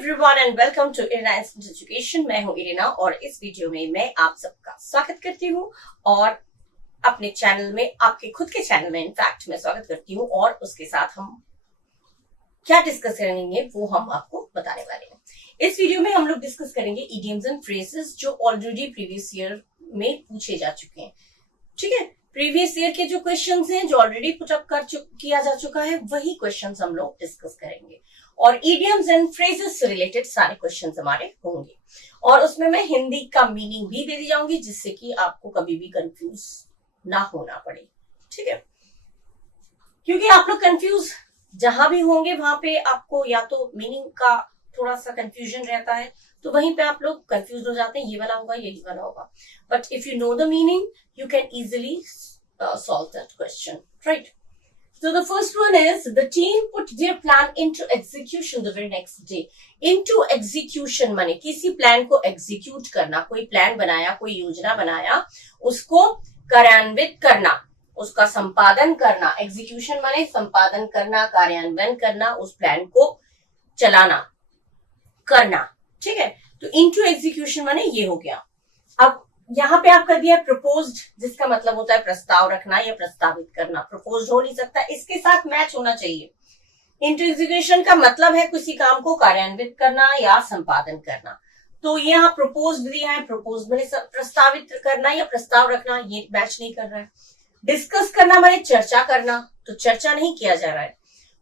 Everyone and welcome to Irina education. मैं हूं Irina और इस वीडियो में मैं आप सबका स्वागत करती हूं और अपने चैनल में, आपके खुद के चैनल में इनफैक्ट मैं स्वागत करती हूं। और उसके साथ हम क्या डिस्कस करेंगे वो हम आपको बताने वाले हैं। इस वीडियो में हम लोग डिस्कस करेंगे इडियम्स एंड फ्रेजेस जो ऑलरेडी प्रीवियस ईयर में पूछे जा चुके हैं। ठीक है, प्रीवियस ईयर के जो क्वेश्चंस हैं जो ऑलरेडी पुट अप किया जा चुका है वही क्वेश्चंस हम लोग डिस्कस करेंगे और इडियम्स एंड फ्रेजेस से रिलेटेड सारे क्वेश्चंस हमारे होंगे और उसमें मैं हिंदी का मीनिंग भी दे दी जाऊंगी जिससे कि आपको कभी भी कंफ्यूज ना होना पड़े। ठीक है, क्योंकि आप लोग कंफ्यूज जहां भी होंगे वहां पे आपको या तो मीनिंग का थोड़ा सा कंफ्यूजन रहता है तो वहीं पे आप लोग कंफ्यूज हो जाते हैं, ये वाला होगा यही वाला होगा। But if you know the meaning you can easily solve that question, right? So the first one is the team put their plan into execution the very next day. Into execution माने किसी plan को execute करना, कोई plan बनाया, कोई योजना बनाया, उसको कार्यान्वित करना, उसका संपादन करना। एग्जीक्यूशन माने संपादन करना, कार्यान्वयन करना, उस प्लान को चलाना, करना। ठीक है, तो इनटू एग्जीक्यूशन माने ये हो गया। अब यहाँ पे आप कर दिया प्रपोज्ड, जिसका मतलब होता है प्रस्ताव रखना या प्रस्तावित करना। प्रपोज्ड हो नहीं सकता, इसके साथ मैच होना चाहिए। इनटू एग्जीक्यूशन का मतलब है किसी काम को कार्यान्वित करना या संपादन करना। तो यहाँ प्रपोज्ड दिया है, प्रपोज्ड माने प्रस्तावित करना या प्रस्ताव रखना, ये मैच नहीं कर रहा है। डिस्कस करना माने चर्चा करना, तो चर्चा नहीं किया जा रहा है।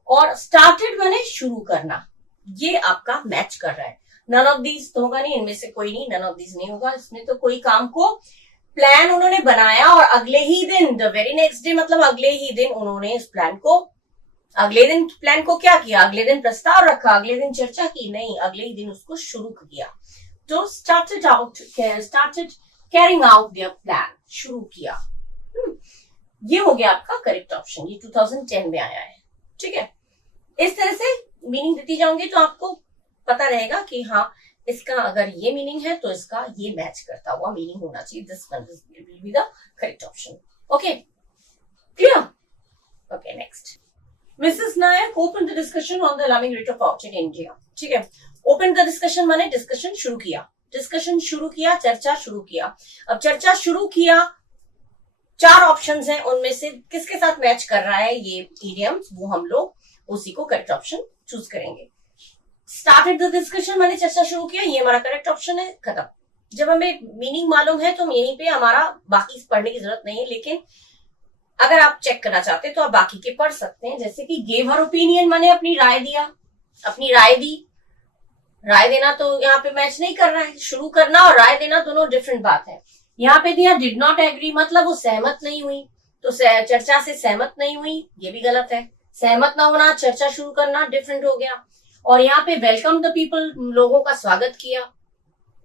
और स्टार्टेड माने शुरू करना, ये आपका मैच कर रहा है। नन ऑफ दीज तो होगा नहीं, इनमें से कोई नहीं, नन ऑफ दीज नहीं होगा। इसमें तो कोई काम को प्लान उन्होंने बनाया और अगले ही दिन, द वेरी नेक्स्ट डे मतलब अगले ही दिन उन्होंने इस प्लान को, अगले दिन प्लान को क्या किया, अगले दिन प्रस्ताव रखा, अगले दिन चर्चा की, नहीं, अगले ही दिन उसको शुरू किया। तो started carrying out their plan, शुरू किया। ये हो गया आपका करेक्ट ऑप्शन, ये 2010 में आया है। ठीक है, इस तरह से मीनिंग देती जाऊंगी तो आपको पता रहेगा कि हाँ, इसका अगर ये मीनिंग है तो इसका ये मैच करता हुआ मीनिंग होना चाहिए। This one will be the correct option. Okay, clear? Okay, next. Mrs Nayak open the discussion on the alarming rate of poverty in India. ठीक है, ओपन द डिस्कशन माने डिस्कशन शुरू किया, डिस्कशन शुरू किया, चर्चा शुरू किया। अब चर्चा शुरू किया, चार ऑप्शंस हैं, उनमें से किसके साथ मैच कर रहा है ये इडियम्स, वो हम लोग उसी को करेक्ट ऑप्शन चूज करेंगे। स्टार्टेड द डिस्कशन माने चर्चा शुरू किया, ये हमारा करेक्ट ऑप्शन है, खत्म। जब हमें मीनिंग मालूम है तो हम यहीं पे, हमारा बाकी पढ़ने की जरूरत नहीं है। लेकिन अगर आप चेक करना चाहते हैं तो आप बाकी के पढ़ सकते हैं। जैसे कि गेव हर ओपिनियन माने अपनी राय दिया, अपनी राय दी। राय देना तो यहाँ पे मैच नहीं कर रहा है, शुरू करना और राय देना दोनों डिफरेंट बात है। यहाँ पे दिया डिड नॉट एग्री, मतलब वो सहमत नहीं हुई, तो चर्चा से सहमत नहीं हुई, ये भी गलत है। सहमत ना होना, चर्चा शुरू करना, डिफरेंट हो गया। और यहाँ पे वेलकम द पीपल, लोगों का स्वागत किया,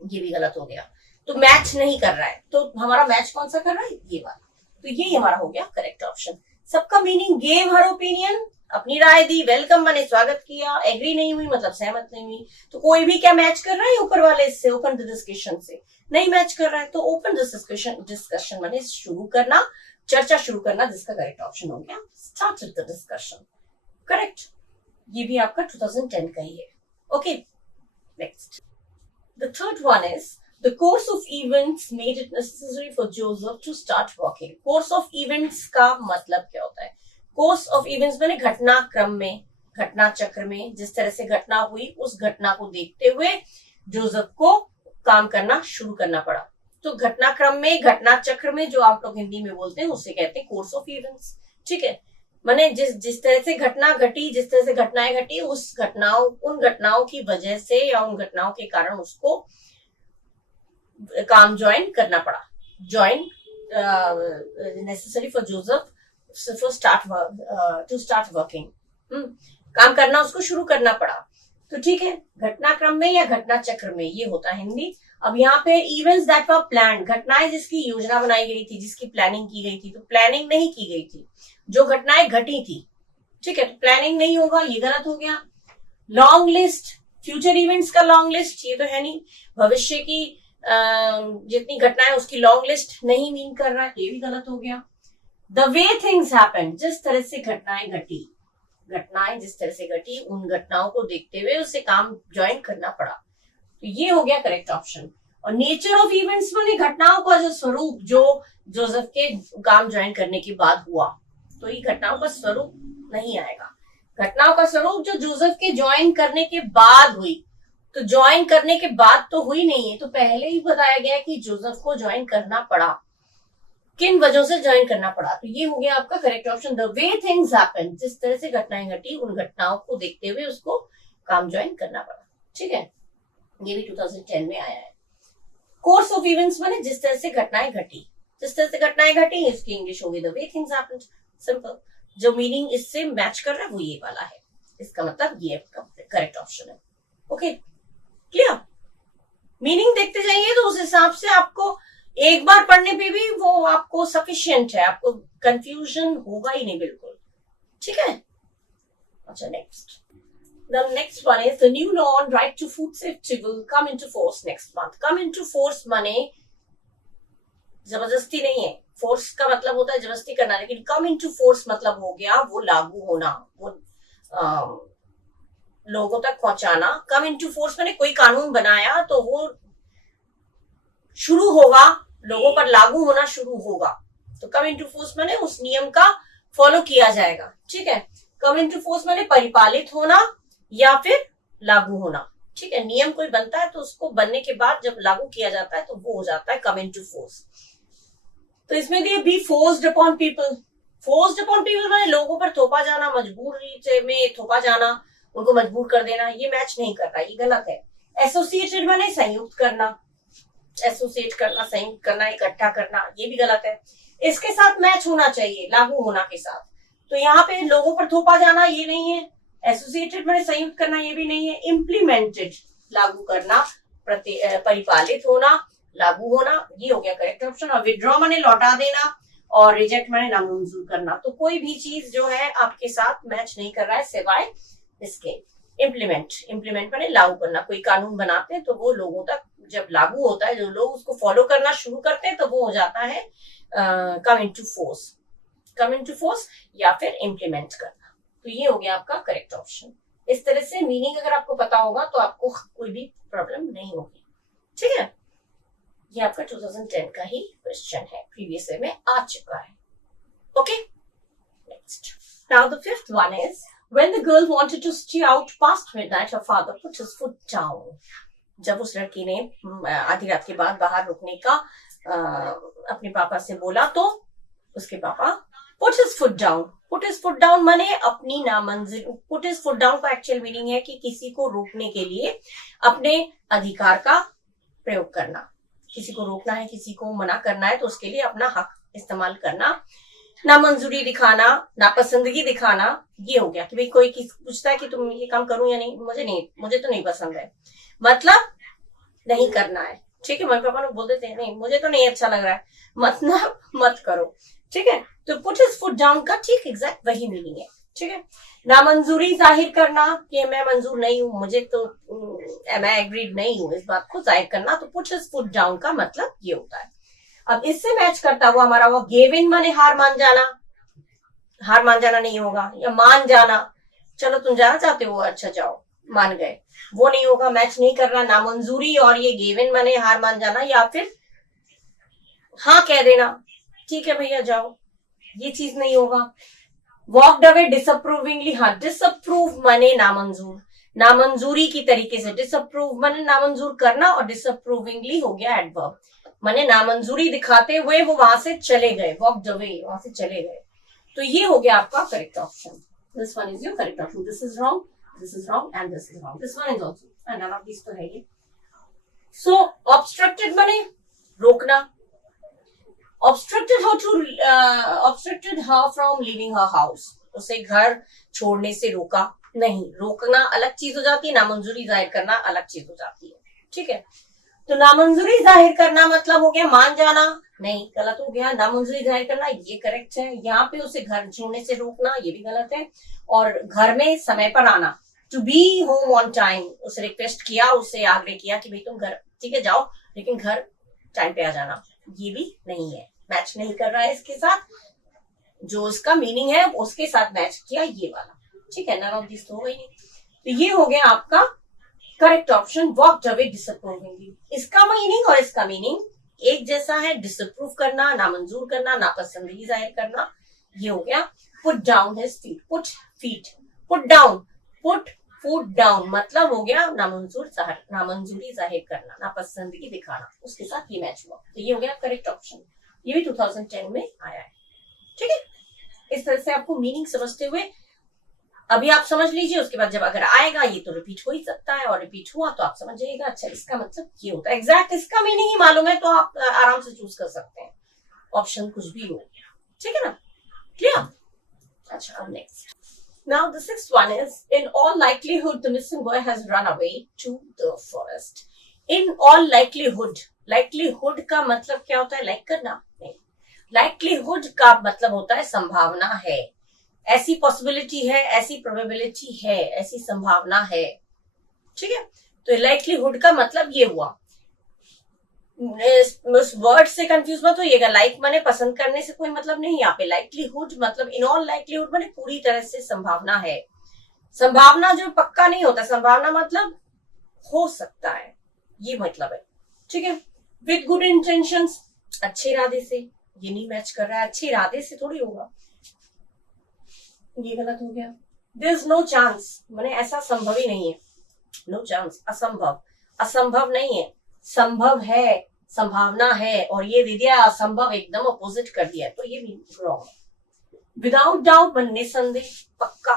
ये भी गलत हो गया। तो मैच नहीं कर रहा है, तो हमारा मैच कौन सा कर रहा है, ये वाला। तो ये हमारा हो गया करेक्ट ऑप्शन। सबका मीनिंग गेव हर ओपिनियन, अपनी राय दी, वेलकम माने स्वागत किया, एग्री नहीं हुई मतलब सहमत नहीं हुई। तो कोई भी क्या मैच कर रहा है ऊपर वाले से, ओपन द डिस्कशन से नहीं मैच कर रहा है। तो ओपन डिस्कशन माने शुरू करना, चर्चा शुरू करना, जिसका करेक्ट ऑप्शन हो गया स्टार्टेड द डिस्कशन। करेक्ट, ये भी आपका 2010 का ही है। Okay, next. The third one is the course of events made it necessary for Joseph to start walking. Course of events का मतलब क्या होता है? कोर्स ऑफ इवेंट्स मैंने घटनाक्रम में, घटना चक्र में, जिस तरह से घटना हुई उस घटना को देखते हुए जोसेफ को काम करना शुरू करना पड़ा। तो घटनाक्रम में, घटना चक्र में, जो आप लोग हिंदी में बोलते हैं उसे कहते हैं कोर्स ऑफ इवेंट्स। ठीक है, माने जिस तरह से घटना घटी, जिस तरह से घटनाएं घटी, उस घटनाओं, उन घटनाओं की वजह से या उन घटनाओं के कारण उसको काम ज्वाइन करना पड़ा। Join necessary for Joseph to start working, काम करना उसको शुरू करना पड़ा। तो ठीक है, घटनाक्रम में या घटना चक्र में, ये होता है हिंदी। अब यहाँ पे इवेंट्स दैट वर प्लान्ड, घटनाएं जिसकी योजना बनाई गई थी, जिसकी प्लानिंग की गई थी। तो प्लानिंग नहीं की गई थी, जो घटनाएं घटी थी। ठीक है, तो प्लानिंग नहीं होगा, ये गलत हो गया। लॉन्ग लिस्ट, फ्यूचर इवेंट्स का लॉन्ग लिस्ट, ये तो है नहीं। भविष्य की जितनी घटनाएं उसकी लॉन्ग लिस्ट नहीं मीन कर रहा है, ये भी गलत हो गया। द वे थिंग्स हैपन, जिस तरह से घटनाएं घटी, घटनाएं जिस तरह से घटी उन घटनाओं को देखते हुए उसे काम ज्वाइन करना पड़ा। तो ये हो गया करेक्ट ऑप्शन। और नेचर ऑफ इवेंट्स माने घटनाओं का जो स्वरूप जो जोसेफ के काम ज्वाइन करने के बाद हुआ, तो ये घटनाओं का स्वरूप नहीं आएगा। घटनाओं का स्वरूप जो जोसेफ के ज्वाइन करने के बाद हुई, तो ज्वाइन करने के बाद तो हुई नहीं है, तो पहले ही बताया गया कि जोसेफ को ज्वाइन करना पड़ा, किन वजहों से ज्वाइन करना पड़ा। तो ये हो गया आपका correct option, the way things happen, जिस तरह से घटनाएं घटी उन घटनाओं को देखते हुए उसको काम ज्वाइन करना पड़ा। ठीक है, ये भी 2010 में आया है। कोर्स ऑफ इवेंट्स माने जिस तरह से घटनाएं घटी, जिस तरह से घटनाएं घटी इसकी इंग्लिश होगी the way things happen. Simple, जो मीनिंग इससे मैच कर रहा है वो ये वाला है, इसका मतलब ये करेक्ट ऑप्शन है। Okay, clear? मीनिंग देखते जाइए तो उस हिसाब से आपको एक बार पढ़ने पे भी वो आपको सफिशिएंट है, आपको कंफ्यूजन होगा ही नहीं बिल्कुल। ठीक है, अच्छा next, the next one is the new law on right to food safety will come into force next month. come into force माने जबरदस्ती नहीं है, फोर्स का मतलब होता है जबरदस्ती करना, लेकिन come into force मतलब हो गया वो लागू होना, वो लोगों तक पहुंचाना। come into force माने कोई कानून बनाया तो वो शुरू होगा, लोगों पर लागू होना शुरू होगा। तो come into force माने उस नियम का फॉलो किया जाएगा। ठीक है, come into force माने परिपालित होना या फिर लागू होना। ठीक है, नियम कोई बनता है तो उसको बनने के बाद जब लागू किया जाता है तो वो हो जाता है come into force। तो इसमें दिए be forced upon people. Forced upon people माने लोगों पर थोपा जाना, मजबूरी में थोपा जाना, उनको मजबूर कर देना, ये मैच नहीं कर रहा, ये गलत है। एसोसिएटेड माने संयुक्त करना, एसोसिएट करना, संयुक्त करना, इकट्ठा करना, ये भी गलत है। इसके साथ मैच होना चाहिए, लागू होना के साथ। तो यहाँ पे लोगों पर थोपा जाना ये नहीं है, एसोसिएटेड माने संयुक्त करना ये भी नहीं है, इम्प्लीमेंटेड लागू करना, परिपालित होना, लागू होना, ये हो गया करेक्ट ऑप्शन। और विड्रॉ माने लौटा देना और रिजेक्ट माने नामंजूर करना। तो कोई भी चीज जो है आपके साथ मैच नहीं कर रहा है सिवाय इसके इम्प्लीमेंट। इम्प्लीमेंट माने लागू करना, कोई कानून बनाते हैं तो वो लोगों तक जब लागू होता है, जो लोग उसको फॉलो करना शुरू करते हैं तो वो हो जाता है come into force, come into force या फिर इम्प्लीमेंट करना। तो ये हो गया आपका करेक्ट ऑप्शन। इस तरह से मीनिंग अगर आपको पता होगा तो आपको कोई भी प्रॉब्लम नहीं होगी। ठीक है, ये आपका 2010 का ही क्वेश्चन है, प्रीवियस ईयर में आ चुका है। Okay, next, now the fifth one is when the girl wanted to stay out past midnight her father put his foot down। जब उस लड़की ने आधी रात के बाद बाहर रुकने का अपने पापा से बोला तो उसके पापा put his foot down। put his foot down माने अपनी नामंजूरी। put his foot down का एक्चुअल मीनिंग है कि किसी को रोकने के लिए अपने अधिकार का प्रयोग करना, किसी को रोकना है, किसी को मना करना है तो उसके लिए अपना हक इस्तेमाल करना, नामंजूरी दिखाना, नापसंदगी दिखाना, ये हो गया कि भाई कोई पूछता है कि तुम ये काम करूं या नहीं, मुझे तो नहीं पसंद है, मतलब नहीं करना है। ठीक है, मम्मी पापा लोग बोल देते हैं नहीं मुझे तो नहीं अच्छा लग रहा है, मतलब मत करो। ठीक है, तो पुट हिज फुट डाउन का ठीक एग्जैक्ट वही मीनिंग है। ठीक है, नामंजूरी जाहिर करना कि मैं मंजूर नहीं हूं, मुझे तो मैं एग्रीड नहीं हूं, इस बात को जाहिर करना, तो पुट हिज फुट डाउन का मतलब ये होता है। अब इससे मैच करता हुआ हमारा वो गेव इन माने हार मान जाना, हार मान जाना नहीं होगा, या मान जाना, चलो तुम जाना चाहते हो अच्छा जाओ, मान गए, वो नहीं होगा, मैच नहीं कर रहा। नामंजूरी और ये गेव इन माने हार मान जाना या फिर हाँ कह देना, ठीक है भैया जाओ, ये चीज नहीं होगा। वॉकड अवे डिसअप्रूविंगली, हाँ डिसअप्रूव माने नामंजूर, नामंजूरी की तरीके से, डिसअप्रूव माने नामंजूर करना और डिसअप्रूविंगली हो गया एडवर्ब, माने नामंजूरी दिखाते हुए वो वहां से चले गए, वॉकड अवे, वहां से चले गए। तो ये हो गया आपका correct option. This one is your correct option, this is wrong, this is wrong and this is wrong, this one is also, and none of this तो है ये। सो ऑब्स्ट्रक्टेड माने रोकना, obstructed her from leaving her house, उसे घर छोड़ने से रोका नहीं। रोकना अलग चीज हो जाती है, नामंजूरी जाहिर करना अलग चीज हो जाती है। ठीक है, तो नामंजूरी जाहिर करना मतलब हो गया मान जाना, नहीं गलत हो गया। नामंजूरी जाहिर करना ये करेक्ट है। यहाँ पे उसे घर छोड़ने से रोकना ये भी गलत है। और घर में समय पर आना, to be home on time, उसे रिक्वेस्ट किया, उसे आग्रह किया कि भाई तुम घर ठीक है जाओ लेकिन घर टाइम पे आ जाना, ये भी नहीं है, मैच नहीं कर रहा है इसके साथ, जो उसका मीनिंग है उसके साथ मैच किया ये वाला। ठीक है, नन ऑफ दिस तो हो गई नहीं। तो ये हो गया आपका करेक्ट ऑप्शन, वॉकड अवे डिसअप्रूविंगली। इसका मीनिंग और इसका मीनिंग एक जैसा है, डिसअप्रूव करना, नामंजूर करना, नापसंदगी जाहिर करना। ये हो गया put down his feet, put down, put foot down मतलब हो गया नामंजूरी जाहिर करना, नापसंदगी दिखाना, उसके साथ ये मैच हुआ। तो ये हो गया करेक्ट ऑप्शन, ये भी 2010 में आया है। ठीक है, इस तरह से आपको मीनिंग समझते हुए अभी आप समझ लीजिए, उसके बाद जब अगर आएगा ये तो रिपीट हो ही सकता है, और रिपीट हुआ तो आप समझ जाइएगा अच्छा इसका मतलब ये होता है। एग्जैक्ट इसका मीनिंग ही मालूम है तो आप आराम से चूज कर सकते हैं, ऑप्शन कुछ भी हो। ठीक है ना, क्लियर? अच्छा, अब next. Now the sixth one is, in all likelihood the missing boy has run away to the forest. In all likelihood, likelihood का मतलब क्या होता है? लाइक करना नहीं, likelihood का मतलब होता है संभावना है, ऐसी पॉसिबिलिटी है, ऐसी प्रोबेबिलिटी है, ऐसी संभावना है। ठीक है, तो लाइक्लीहुड का मतलब ये हुआ। उस वर्ड से कंफ्यूज मत होइएगा, लाइक माने पसंद करने से कोई मतलब नहीं यहाँ पे। लाइक्लीहुड मतलब इन ऑल लाइक्लीहुड माने पूरी तरह से संभावना है। संभावना जो पक्का नहीं होता, संभावना मतलब हो सकता है, ये मतलब है। ठीक है, विद गुड इंटेंशंस, अच्छे इरादे से, ये नहीं मैच कर रहा है, अच्छे इरादे से थोड़ी होगा, ये गलत हो गया। देयर इज नो चांस माने ऐसा संभव ही नहीं है, नो चांस असंभव, असंभव नहीं है, संभव है, संभावना है, और ये दे दिया असंभव एकदम अपोजिट कर दिया, तो ये भी रॉन्ग है। विदाउट डाउट मन निसंदेह, पक्का,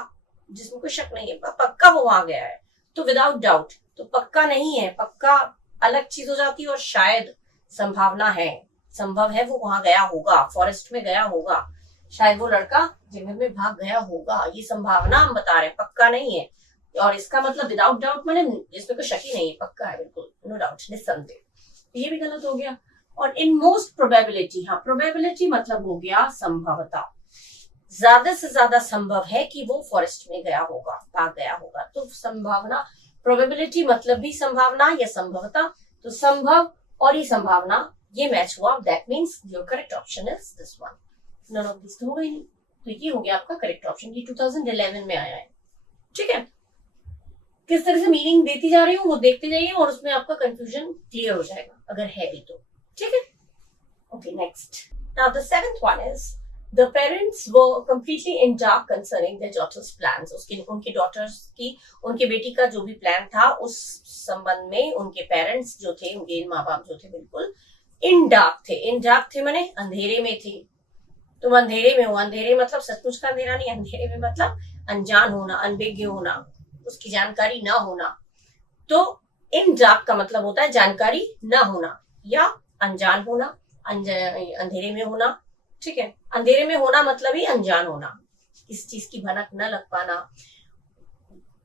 जिसमें कोई शक नहीं है, पक्का वो वहां गया है। तो विदाउट डाउट तो पक्का नहीं है, पक्का अलग चीज हो जाती है, और शायद संभावना है, संभव है वो वहां गया होगा, फॉरेस्ट में गया होगा, शायद वो लड़का जंगल में भाग गया होगा, ये संभावना हम बता रहे हैं, पक्का नहीं है। और इसका मतलब विदाउट डाउट माने इसमें कोई शक ही नहीं है, पक्का है बिल्कुल, नो डाउट, निस्संदेह, ये भी गलत हो गया। और इन मोस्ट प्रोबेबिलिटी, हाँ प्रोबेबिलिटी मतलब हो गया संभवता, ज्यादा से ज्यादा संभव है कि वो फॉरेस्ट में गया होगा, भाग गया होगा, तो संभावना, प्रोबेबिलिटी मतलब भी संभावना या संभवता, तो संभव और ये संभावना ये मैच हुआ, that means your correct option is this one. None of this तो हो गई नहीं, तो ये हो गया आपका करेक्ट ऑप्शन, ये 2011 में आया है। ठीक है, किस तरह से मीनिंग देती जा रही हूँ वो देखते जाइए, और उसमें आपका कंफ्यूजन क्लियर हो जाएगा अगर है भी तो। ठीक है, okay next. Now the seventh one is, the parents were completely in dark concerning their daughters plans. उनके डॉटर्स की, उनके बेटी का जो भी प्लान था उस संबंध में उनके पेरेंट्स जो थे, उनके माँ बाप जो थे, बिल्कुल इन डार्क थे। इन डार्क थे माने अंधेरे में थे, तुम अंधेरे में हो, अंधेरे मतलब सचमुच का अंधेरा नहीं, अंधेरे में मतलब अनजान होना, अनभिज्ञ होना, उसकी जानकारी ना होना। तो इन डार्क का मतलब होता है जानकारी ना होना या अनजान होना, अंधेरे में होना। ठीक है, अंधेरे में होना मतलब ही अनजान होना, किसी चीज की भनक न लग पाना,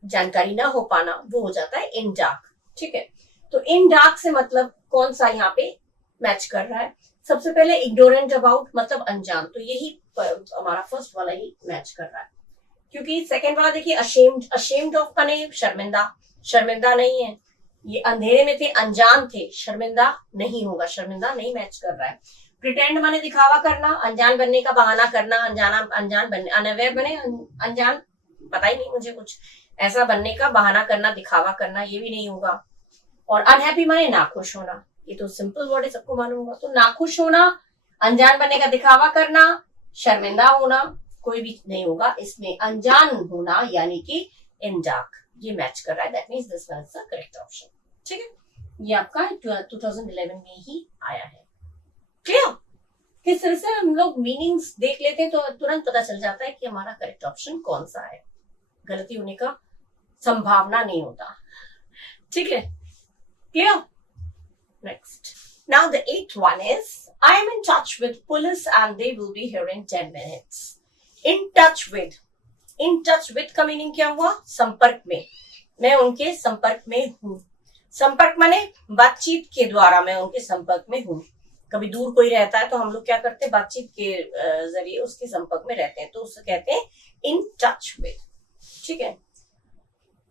जानकारी ना हो पाना, वो हो जाता है इन डार्क। ठीक है, तो इन डार्क से मतलब कौन सा यहाँ पे मैच कर रहा है? सबसे पहले इग्नोरेंट अबाउट मतलब अनजान, तो यही हमारा फर्स्ट वाला ही मैच कर रहा है, क्योंकि सेकंड वाला देखिए अशेम्ड, अशेम्ड ऑफ का नहीं, शर्मिंदा, शर्मिंदा नहीं है। ये अंधेरे में थे, अनजान थे, शर्मिंदा नहीं होगा, शर्मिंदा नहीं मैच कर रहा है। प्रिटेंड माने दिखावा करना, अनजान बनने का बहाना करना, अनजान बनने, अनअवेयर बने, अनजान पता ही नहीं मुझे कुछ, ऐसा बनने का बहाना करना, दिखावा करना, ये भी नहीं होगा। और अनहैप्पी माने नाखुश होना, ये तो सिंपल वर्ड है, सबको मालूम होगा। तो नाखुश होना, अनजान बनने का दिखावा करना, शर्मिंदा होना, कोई भी नहीं होगा इसमें। अनजान होना यानी कि इन डार्क, ये मैच कर रहा है, that means this one is the correct option. ठीक है, ये आपका 2011 में ही आया है। क्लियर? किस तरह से हम लोग मीनिंग्स देख लेते हैं तो तुरंत पता चल जाता है कि हमारा करेक्ट ऑप्शन कौन सा है, गलती होने का संभावना नहीं होता। ठीक है, clear? Next. Now the eighth one is, I am in touch with police and they will be here in 10 minutes. In touch with, in touch with का मीनिंग क्या हुआ? संपर्क में, मैं उनके संपर्क में हूँ। संपर्क माने बातचीत के द्वारा मैं उनके संपर्क में हूँ। कभी दूर कोई रहता है तो हम लोग क्या करते हैं, बातचीत के जरिए उसके संपर्क में रहते हैं, तो उससे कहते हैं इन टच विद। ठीक है,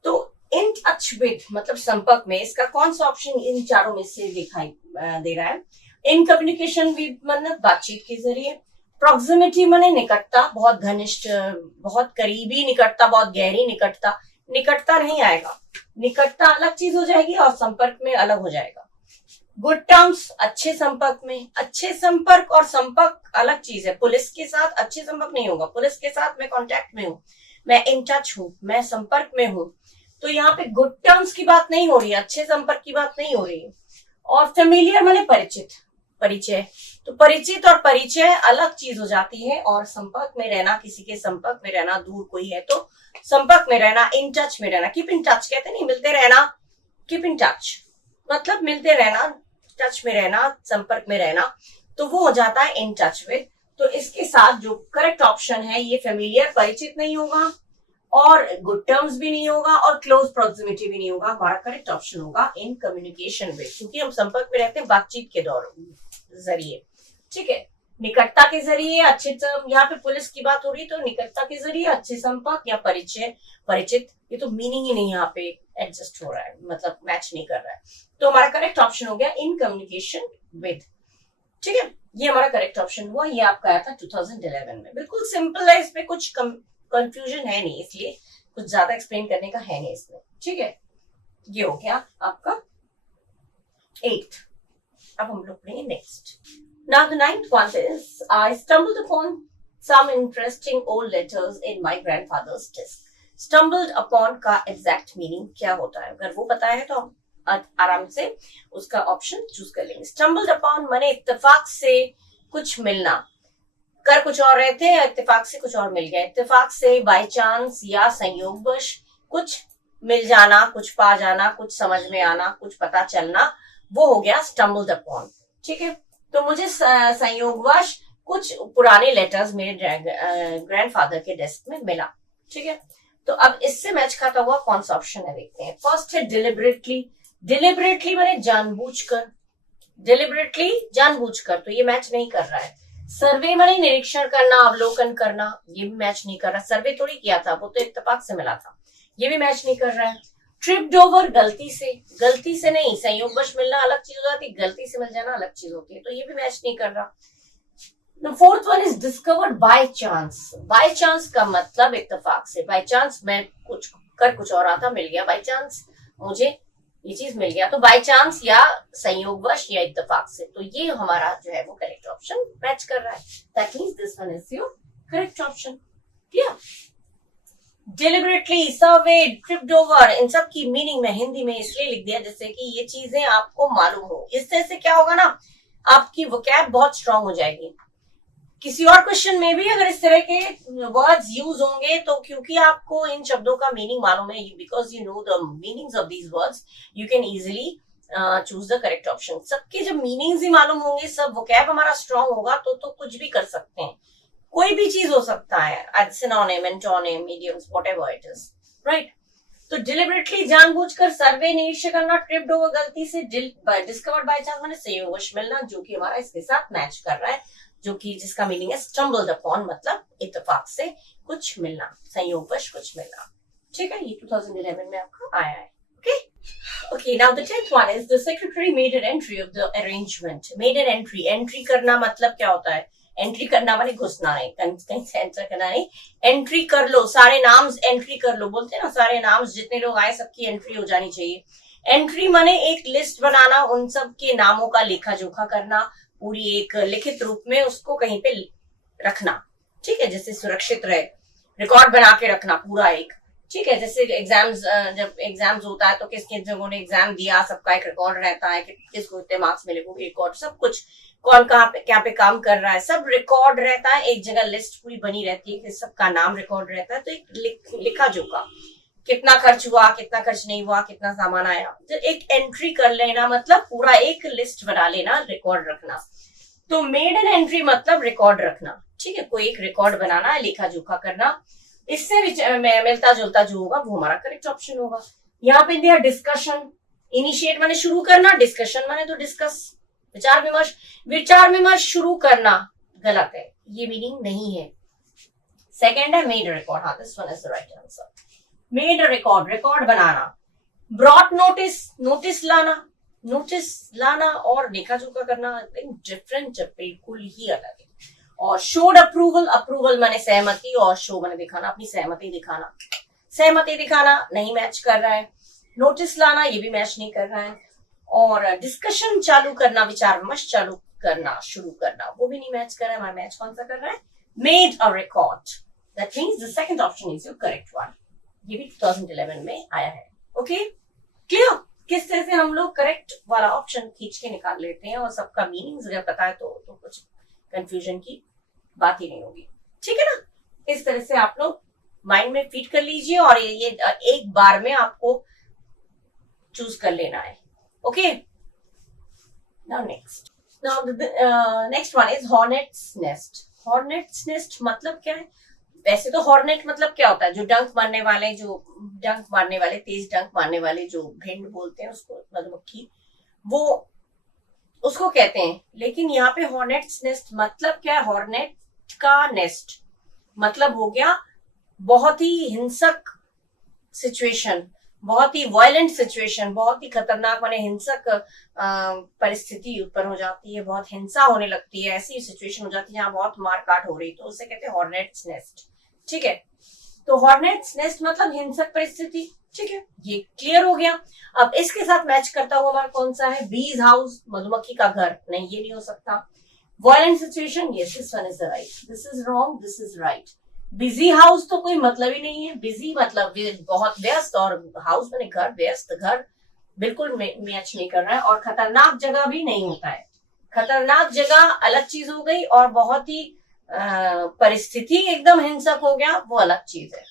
तो इन टच विद मतलब संपर्क में, इसका कौन सा ऑप्शन इन चारों में से दिखाई दे रहा है? इन कम्युनिकेशन विद मतलब बातचीत के जरिए, प्रॉक्सिमिटी माने निकटता, बहुत घनिष्ठ, बहुत करीबी निकटता, बहुत गहरी निकटता। निकटता नहीं आएगा, निकटता अलग चीज हो जाएगी और संपर्क में अलग हो जाएगा। गुड टर्म्स, अच्छे संपर्क में। अच्छे संपर्क और संपर्क अलग चीज है। पुलिस के साथ अच्छे संपर्क नहीं होगा, पुलिस के साथ मैं कांटेक्ट में हूं, मैं इन टच हूं, मैं संपर्क में हूं, तो यहाँ पे गुड टर्म्स की बात नहीं हो रही है, अच्छे संपर्क की बात नहीं हो रही है। और फेमिलियर माने परिचित, परिचय। तो परिचित और परिचय अलग चीज हो जाती है। और संपर्क में रहना, किसी के संपर्क में रहना, दूर कोई है तो संपर्क में रहना, इन टच में रहना। कीप इन टच कहते नहीं, मिलते रहना, कीप इन टच मतलब मिलते रहना, टच में रहना, संपर्क में रहना, तो वो हो जाता है इन टच विद। तो इसके साथ जो करेक्ट ऑप्शन है ये फेमिलियर, परिचित नहीं होगा, और गुड टर्म्स भी नहीं होगा, और क्लोज प्रॉक्सिमिटी भी नहीं होगा। हमारा करेक्ट ऑप्शन होगा इन कम्युनिकेशन विद, क्योंकि हम संपर्क में रहते हैं बातचीत के दौर जरिए। ठीक है, निकटता के जरिए, अच्छे यहाँ पे पुलिस की बात हो रही है तो निकटता के जरिए, अच्छे संपर्क या परिचय, परिचित, ये तो मीनिंग ही नहीं यहाँ पे एडजस्ट हो रहा है, मतलब मैच नहीं कर रहा है। तो हमारा करेक्ट ऑप्शन हो गया इन कम्युनिकेशन विद। ठीक है, ये हमारा करेक्ट ऑप्शन हुआ। ये आपका आया था 2011 में। बिल्कुल सिंपल है, इसमें कुछ कंफ्यूजन है नहीं, इसलिए कुछ ज्यादा एक्सप्लेन करने का है नहीं इसमें। ठीक है, ये हो गया आपका 8th। अब हम लोग पढ़ेंगे next. Now the 9th one is, I stumbled upon some interesting old letters in my grandfather's desk. Stumbled upon का exact meaning क्या होता है, अगर वो पता है तो हम आराम से उसका ऑप्शन चूज कर लेंगे। Stumbled upon माने इत्तेफाक से कुछ मिलना, कर कुछ और रहे थे, इत्तेफाक से कुछ और मिल गया। इत्तेफाक से, बाय चांस या संयोगवश कुछ मिल जाना, कुछ पा जाना, कुछ समझ में आना, कुछ पता चलना, वो हो गया stumbled upon। ठीक है, तो मुझे संयोगवश कुछ पुराने लेटर्स मेरे ग्रैंडफादर के डेस्क में मिला। ठीक है, तो अब इससे मैच खाता हुआ कौन सा ऑप्शन है देखते हैं। फर्स्ट है डिलिबरेटली। डिलिबरेटली माने जानबूझकर, डिलिबरेटली जानबूझकर, तो ये मैच नहीं कर रहा है। सर्वे माने निरीक्षण करना, अवलोकन करना, ये भी मैच नहीं कर रहा। सर्वे थोड़ी किया था, वो तो इत्तेफाक से मिला था, ये भी मैच नहीं कर रहा है। ट्रिप्ड ओवर, गलती से, गलती से नहीं, संयोगवश मिलना अलग चीज हो जाती है, गलती से मिल जाना अलग चीज होती है, तो ये भी मैच नहीं कर रहा। Fourth one is discovered by chance. By chance का मतलब इत्तेफाक से, बाय चांस मैं कुछ कर कुछ और आता, मिल गया, बाय चांस मुझे ये चीज मिल गया, तो बाय चांस या संयोगवश या इत्तेफाक से, तो ये हमारा जो है वो करेक्ट ऑप्शन मैच कर रहा है। That means this one is your correct option. Clear? Deliberately, swerved, tripped over, इन सब की मीनिंग में हिंदी में इसलिए लिख दिया जैसे कि ये चीजें आपको मालूम हो। इससे से क्या होगा ना, आपकी वोकैब बहुत स्ट्रांग हो जाएगी। किसी और क्वेश्चन में भी अगर इस तरह के वर्ड्स यूज होंगे तो क्योंकि आपको इन शब्दों का मीनिंग मालूम है, because you know the meanings of these words, you can easily choose the correct option. सबके जब मीनिंग्स ही मालूम होंगे, सब वोकैब हमारा स्ट्रांग होगा, तो कुछ भी कर सकते हैं, कोई भी चीज हो सकता है, synonym, antonym, idioms, whatever it is, right. तो डिलिबरेटली, जानबूझकर, सर्वे, निरीक्षण करना, ट्रिप्ड ओवर, गलती से, डिस्कवर्ड बाय चांस माने संयोगवश मिलना, जो कि हमारा इसके साथ मैच कर रहा है, जो कि जिसका मीनिंग है स्टम्बल्ड अपॉन, मतलब इत्तेफाक से कुछ मिलना, संयोगवश कुछ मिलना। ठीक है, ये 2011 में आपका आया है। Okay, now the 10th one is the secretary made an entry of the arrangement. Made an entry, entry करना मतलब क्या होता है? एंट्री करना माने घुसना है, कहीं से एंटर करना नहीं। एंट्री कर लो, सारे नाम्स एंट्री कर लो, बोलते हैं ना, सारे नाम्स जितने लोग आए सबकी एंट्री हो जानी चाहिए। एंट्री माने एक लिस्ट बनाना, उन सब के नामों का लेखा जोखा करना, पूरी एक लिखित रूप में उसको कहीं पे रखना। ठीक है, जैसे सुरक्षित रहे, रिकॉर्ड बना के रखना पूरा एक। ठीक है, जैसे एग्जाम्स, जब एग्जाम्स होता है तो किस किस जगहों ने एग्जाम दिया, सबका एक रिकॉर्ड रहता है कि किसको इतने मार्क्स मिले, वो रिकॉर्ड, सब कुछ, कौन कहाँ पे क्या पे काम कर रहा है, सब रिकॉर्ड रहता है, एक जगह लिस्ट पूरी बनी रहती है कि सबका नाम रिकॉर्ड रहता है। तो एक लिखा जोखा, कितना खर्च हुआ, कितना खर्च नहीं हुआ, कितना सामान आया, तो एक एंट्री कर लेना, मतलब पूरा एक लिस्ट बना लेना, रिकॉर्ड रखना। तो मेड एन एंट्री मतलब रिकॉर्ड रखना। ठीक है, कोई एक रिकॉर्ड बनाना, लेखा जोखा करना, इससे मिलता जुलता जो होगा वो हमारा करेक्ट ऑप्शन होगा। यहाँ पे दिया डिस्कशन, इनिशिएट माने शुरू करना, डिस्कशन माने तो डिस्कस, विचार विमर्श, विचार विमर्श शुरू करना गलत है, ये मीनिंग नहीं है। सेकेंड है मेड रिकॉर्ड, हाँ this one is the right answer. Made record, record banana. Brought notice, notice लाना, नोटिस लाना और लेखा जोखा करना डिफरेंट, बिल्कुल ही अलग है। और शोड अप्रूवल, अप्रूवल माने सहमति, और शो माने दिखाना, अपनी सहमति दिखाना। सहमति दिखाना नहीं मैच कर रहा है। नोटिस लाना, ये भी मैच नहीं कर रहा है। और डिस्कशन चालू करना, विचार विमर्श चालू करना, शुरू करना, वो भी नहीं मैच कर रहा है। हमारा मैच कौन सा कर रहा है? Made a record. That means the second option is your correct one. ये भी 2011 में आया है। Okay, clear? किस तरह से हम लोग करेक्ट वाला ऑप्शन खींच के निकाल लेते हैं और सबका मीनिंग अगर पता है तो कुछ कंफ्यूजन की बात ही नहीं होगी। ठीक है ना? इस तरह से आप लोग माइंड में फीड कर लीजिए और ये एक बार में आपको चूज कर लेना है। Okay, now next, next one is hornets nest. Hornets nest मतलब क्या है? वैसे तो हॉर्नेट मतलब क्या होता है? जो डंक मारने वाले, तेज डंक मारने वाले, जो भिंड बोलते हैं उसको, मधुमक्खी, वो उसको कहते हैं। लेकिन यहाँ पे हॉर्नेट्स नेस्ट मतलब क्या है? हॉर्नेट का नेस्ट मतलब हो गया बहुत ही हिंसक सिचुएशन, बहुत ही वायलेंट सिचुएशन, बहुत ही खतरनाक माने हिंसक परिस्थिति उत्पन्न हो जाती है, बहुत हिंसा होने लगती है, ऐसी सिचुएशन हो जाती है जहाँ बहुत मारकाट हो रही, तो उसे कहते हैं हॉर्नेट्स नेस्ट। ठीक है, तो हॉर्नेट्स नेस्ट मतलब हिंसक परिस्थिति। ठीक है, ये क्लियर हो गया। अब इसके साथ मैच करता हुआ हमारा कौन सा है? बीज हाउस, मधुमक्खी का घर। नहीं, ये नहीं हो सकता। Violent situation, yes, this one is the right, this is wrong, this is right. Busy house तो कोई मतलब ही नहीं है। बिजी मतलब बहुत व्यस्त, और हाउस माने घर, व्यस्त घर, बिल्कुल मैच नहीं कर रहा है। और खतरनाक जगह भी नहीं होता है। खतरनाक जगह अलग चीज हो गई, और बहुत ही परिस्थिति एकदम हिंसक हो गया, वो अलग चीज है।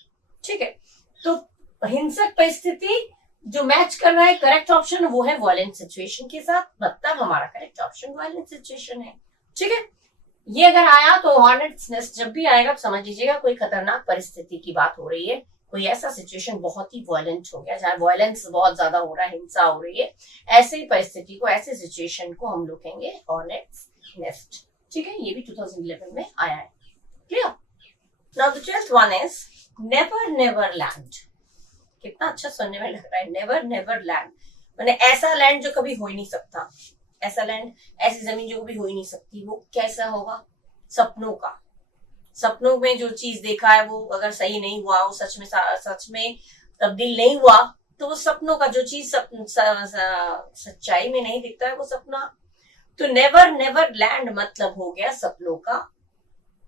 ठीक है, तो हिंसक परिस्थिति जो मैच कर रहा है करेक्ट ऑप्शन, वो है वायलेंट सिचुएशन के साथ, मतलब हमारा करेक्ट ऑप्शन वायलेंट सिचुएशन है। ठीक है, ये अगर आया तो हॉर्नेट्स नेस्ट जब भी आएगा तो समझ लीजिएगा कोई खतरनाक परिस्थिति की बात हो रही है, कोई ऐसा सिचुएशन बहुत ही वायलेंट हो गया, जहाँ वायलेंस बहुत ज्यादा हो रहा है, हिंसा हो रही है, ऐसे परिस्थिति को, ऐसे सिचुएशन को हम लोग कहेंगे हॉर्नेट्स नेस्ट। ठीक है, ये भी 2011 में आया है। Clear? Now the 12th one is never never land. कितना अच्छा सुनने में लग रहा है, नेवर नेवर लैंड माने ऐसा लैंड जो कभी हो ही नहीं सकता। ऐसा लैंड, ऐसी जमीन जो भी हो ही नहीं सकती। वो कैसा होगा? सपनों का। सपनों में जो चीज देखा है वो अगर सही नहीं हुआ, वो सच में तब्दील नहीं हुआ, तो वो सपनों का जो चीज सच्चाई में नहीं दिखता है वो सपना। तो नेवर नेवर लैंड मतलब हो गया सपनों का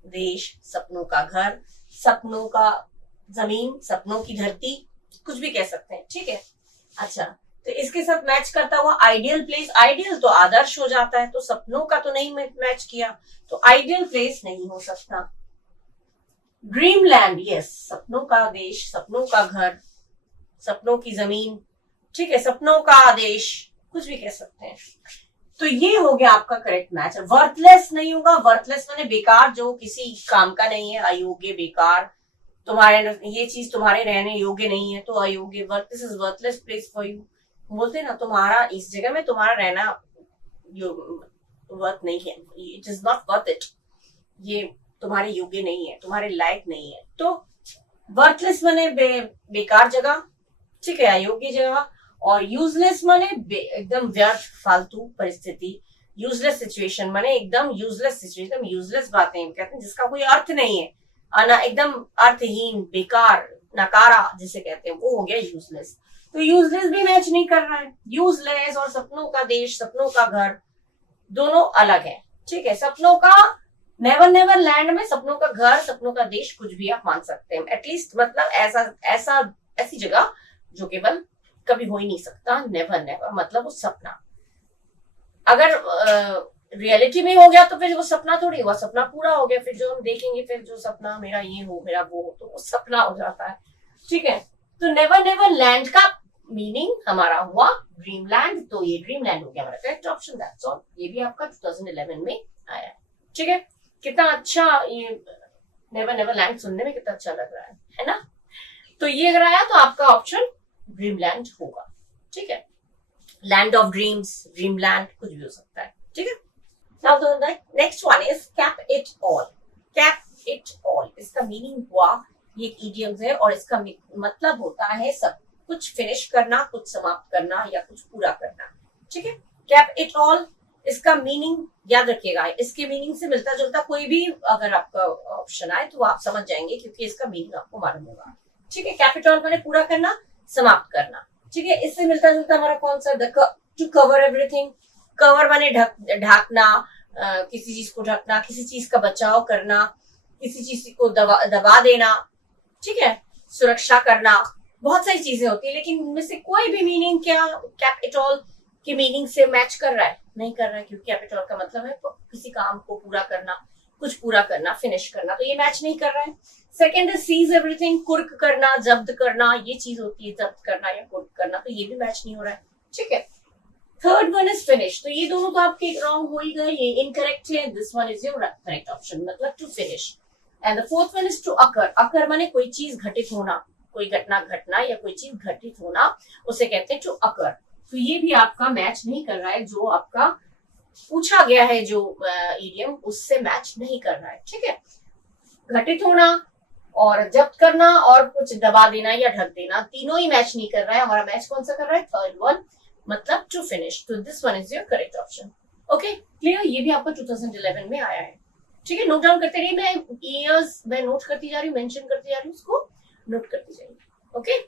देश, सपनों का घर, सपनों का जमीन, सपनों की धरती, कुछ भी कह सकते हैं। ठीक है, अच्छा, तो इसके साथ मैच करता हुआ आइडियल प्लेस। आइडियल तो आदर्श हो जाता है, तो सपनों का तो नहीं मैच किया, तो आइडियल प्लेस नहीं हो सकता। ड्रीम लैंड, यस, सपनों का देश, सपनों का घर, सपनों की जमीन। ठीक है, सपनों का देश, कुछ भी कह सकते हैं। तो ये हो गया आपका करेक्ट मैच। वर्थलेस नहीं होगा। वर्थलेस माने बेकार, जो किसी काम का नहीं है, अयोग्य, बेकार, तुम्हारे ये चीज तुम्हारे रहने योग्य नहीं है तो अयोग्य। This is worthless place for you. बोलते हैं ना, तुम्हारा इस जगह में तुम्हारा रहना वर्थ नहीं है, it is not worth it, ये तुम्हारे योग्य नहीं है, तुम्हारे लायक नहीं है। तो वर्थलेस माने बेकार जगह। ठीक है, अयोग्य जगह। और यूजलेस माने एकदम व्यर्थ, फालतू परिस्थिति। यूजलेस सिचुएशन माने एकदम यूजलेस सिचुएशन, यूजलेस बातें कहते हैं जिसका कोई अर्थ नहीं है, एकदम अर्थहीन, बेकार, नकारा जिसे कहते हैं, वो हो गया यूजलेस। तो यूजलेस भी मैच नहीं कर रहा है। यूजलेस और सपनों का देश, सपनों का घर, दोनों अलग है। ठीक है, सपनों का नेवर नेवर लैंड में सपनों का घर, सपनों का देश, कुछ भी आप मान सकते हैं। एटलीस्ट मतलब ऐसी जगह जो केवल कभी हो ही नहीं सकता। नेवर नेवर मतलब वो सपना। अगर रियलिटी में हो गया तो फिर वो सपना थोड़ी हुआ, सपना पूरा हो गया। फिर जो हम देखेंगे, फिर जो सपना मेरा ये हो, मेरा वो हो, तो वो सपना हो जाता है। ठीक है, तो नेवर नेवर लैंड का मीनिंग हमारा हुआ ड्रीम लैंड। तो ये ड्रीम लैंड हो गया हमारा करेक्ट ऑप्शन, दैट्स ऑल। ये भी आपका 2011 में आया है। ठीक है, कितना अच्छा ये नेवर नेवर लैंड सुनने में कितना अच्छा लग रहा है ना? तो ये अगर आया तो आपका ऑप्शन ड्रीम लैंड होगा। ठीक है, land of dreams, dream land, कुछ भी हो सकता है। ठीक है, now the next one is cap it all. Cap it all, इसका मीनिंग हुआ, ये एक इडियम है और इसका मतलब होता है सब कुछ फिनिश करना, कुछ समाप्त करना या कुछ पूरा करना। ठीक है, कैप इट ऑल इसका मीनिंग याद रखिएगा, इसके मीनिंग से मिलता जुलता कोई भी अगर आपका ऑप्शन आए तो आप समझ जाएंगे, क्योंकि इसका मीनिंग आपको मालूम होगा। ठीक है, कैपिटल माने पूरा करना, समाप्त करना। ठीक है, इससे मिलता जुलता हमारा कौन सा, टू कवर एवरीथिंग। कवर माने ढकना, किसी चीज को ढकना, किसी चीज का बचाव करना, किसी चीज को दबा देना। ठीक है, सुरक्षा करना, बहुत सारी चीजें होती है, लेकिन इनमें से कोई भी मीनिंग क्या कैपिटल की मीनिंग से मैच कर रहा है? नहीं कर रहा है, क्योंकि कैपिटल का मतलब है किसी काम को पूरा करना, कुछ पूरा करना, फिनिश करना, तो ये मैच नहीं कर रहा है। सेकेंड है सीज एवरीथिंग, कुर्क करना, जब्त करना, ये चीज होती है जब्त करना या कुर्क करना, तो ये भी मैच नहीं हो रहा है। ठीक है, थर्ड वन इज फिनिश, तो ये दोनों तो आपके रॉन्ग हो ही गए, ये इनकरेक्ट है। This one is your correct option, मतलब to finish. And the fourth one is to occur. Occur माने कोई चीज घटित होना, कोई घटना घटना या कोई चीज घटित होना, उसे कहते हैं टू अकर। तो ये भी आपका मैच नहीं कर रहा है, जो आपका पूछा गया है जो इडियम, उससे मैच नहीं कर रहा है। ठीक है, घटित होना और जब्त करना और कुछ दबा देना या ढक देना, तीनों ही मैच नहीं कर रहा है। हमारा मैच कौन सा कर रहा है? थर्ड वन, मतलब टू फिनिश। तो this one is your correct option. Okay, clear? ये भी आपका 2011 में आया है। ठीक है, नोट डाउन करते रहिए, मैं ईयर्स मैं नोट करती जा रही हूँ, मेंशन करती जा रही हूँ, उसको नोट करती जाइए। Okay,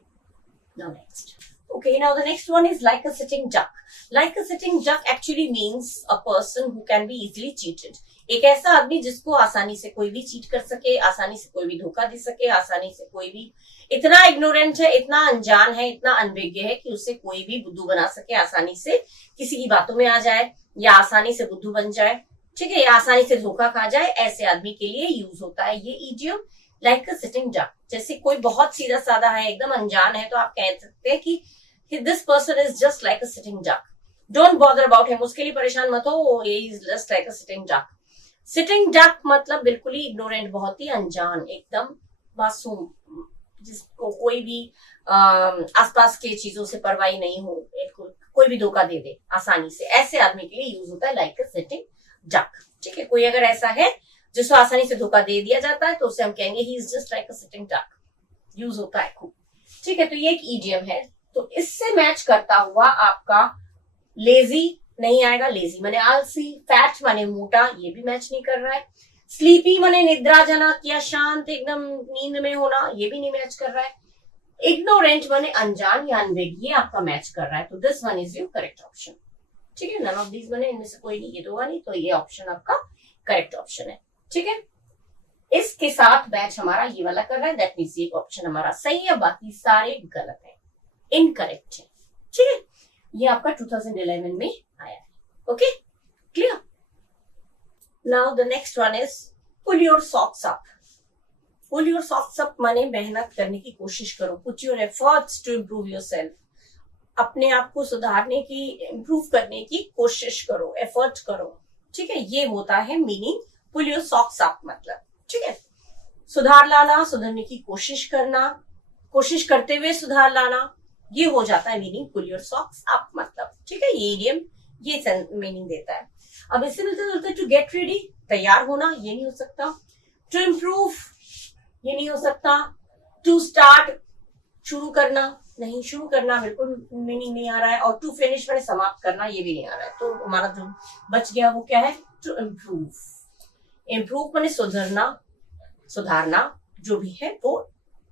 now next. Okay, now the next one is like a sitting duck. Like a sitting duck actually means a person who can be easily cheated. एक ऐसा आदमी जिसको आसानी से कोई भी चीट कर सके, आसानी से कोई भी धोखा दे सके, आसानी से कोई भी इतना इग्नोरेंट है, इतना अनजान है, इतना अनभिज्ञ है कि उसे कोई भी बुद्धू बना सके, आसानी से किसी की बातों में आ जाए या आसानी से बुद्धू बन जाए। ठीक है, या आसानी से धोखा खा जाए, ऐसे आदमी के लिए यूज होता है ये idiom, like a sitting duck. जैसे कोई बहुत सीधा साधा है, एकदम अनजान है, तो आप कह सकते हैं कि this person is just like a sitting duck. Don't bother about him. उसके लिए परेशान मत हो, he is just like a sitting duck. Sitting duck मतलब बिल्कुल ही इग्नोरेंट, बहुत ही अनजान, एकदम मासूम, जिसको कोई भी आसपास के चीजों से परवाही नहीं हो, कोई भी धोखा दे दे आसानी से, ऐसे आदमी के लिए यूज होता है लाइक अ सिटिंग डक। ठीक है, कोई अगर ऐसा है जिसको आसानी से धोखा दे दिया जाता है, तो उसे हम कहेंगे he is just like a sitting duck, use होता है खूब। ठीक है, तो ये एक ईडियम है। तो इससे मैच करता हुआ आपका लेजी नहीं आएगा, लेजी माने आलसी, फैट माने मोटा, ये भी मैच नहीं कर रहा है। स्लीपी माने निद्राजनक या शांत, एकदम नींद में होना, ये भी नहीं मैच कर रहा है। इग्नोरेंट माने अनजान या अनभिज्ञ, ये आपका मैच कर रहा है। तो this one is your correct option. ठीक है, नन ऑफ दीज बने, इनमें से कोई नहीं, ये दो नहीं, तो ये ऑप्शन आपका करेक्ट ऑप्शन है। ठीक है, इसके साथ मैच हमारा ये वाला कर रहा है, दैट मींस ये ऑप्शन हमारा सही है, बाकी सारे गलत है, इनकरेक्ट है। ठीक है, ये आपका 2011 में आया है। Okay, clear? Now the next one is pull your socks up. Pull your socks up माने मेहनत करने की कोशिश करो, put your efforts to improve yourself, अपने आप को सुधारने की, इम्प्रूव करने की कोशिश करो, एफर्ट करो। ठीक है, ये होता है meaning pull your socks up मतलब। ठीक है, सुधार लाना, सुधरने की कोशिश करना, कोशिश करते हुए सुधार लाना, ये हो जाता है meaning pull your socks up मतलब। ठीक है, ये इडियम ये मीनिंग देता है। अब इससे मिलता जुलता है टू गेट रेडी, तैयार होना, ये नहीं हो सकता। टू इम्प्रूव, ये नहीं हो सकता। टू स्टार्ट, शुरू करना, नहीं, शुरू करना बिल्कुल मीनिंग नहीं आ रहा है। और टू फिनिश मैंने समाप्त करना, ये भी नहीं आ रहा है। तो हमारा जो बच गया वो क्या है? To improve. इम्प्रूव मैंने सुधरना, सुधारना, जो भी है वो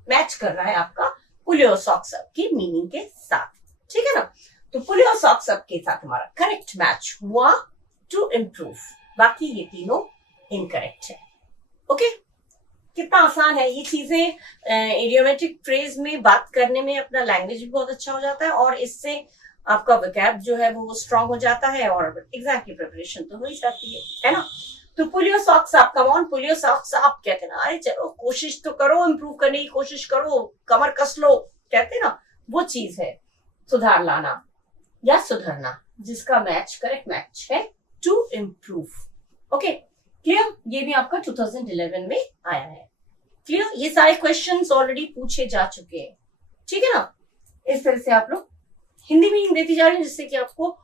मैच कर रहा है आपका पुल योर सॉक्स अप की मीनिंग के साथ। ठीक है ना, तो पुल योर सॉक्स अप के साथ हमारा करेक्ट मैच हुआ टू इम्प्रूव, बाकी ये तीनों इनकरेक्ट है। ओके, कितना आसान है ये चीजें। इडियोमेटिक फ्रेज में बात करने में अपना लैंग्वेज भी बहुत अच्छा हो जाता है, और इससे आपका वोकैब जो है वो स्ट्रांग हो जाता है, और एग्जाम की प्रिपरेशन तो हो ही जाती है ना। तो pull your socks up, come on pull your socks up कहते हैं ना, अरे चलो कोशिश तो करो, इम्प्रूव करने की कोशिश करो, कमर कस लो, कहते हैं ना, वो चीज है सुधार लाना या सुधरना, जिसका मैच करेक्ट मैच है टू इम्प्रूव। Okay, clear? ये भी आपका 2011 में आया है। क्लियर? ये सारे क्वेश्चंस ऑलरेडी पूछे जा चुके हैं। ठीक है ना, इस तरह से आप लोग हिंदी मीनिंग देती जा रही है, जिससे कि आपको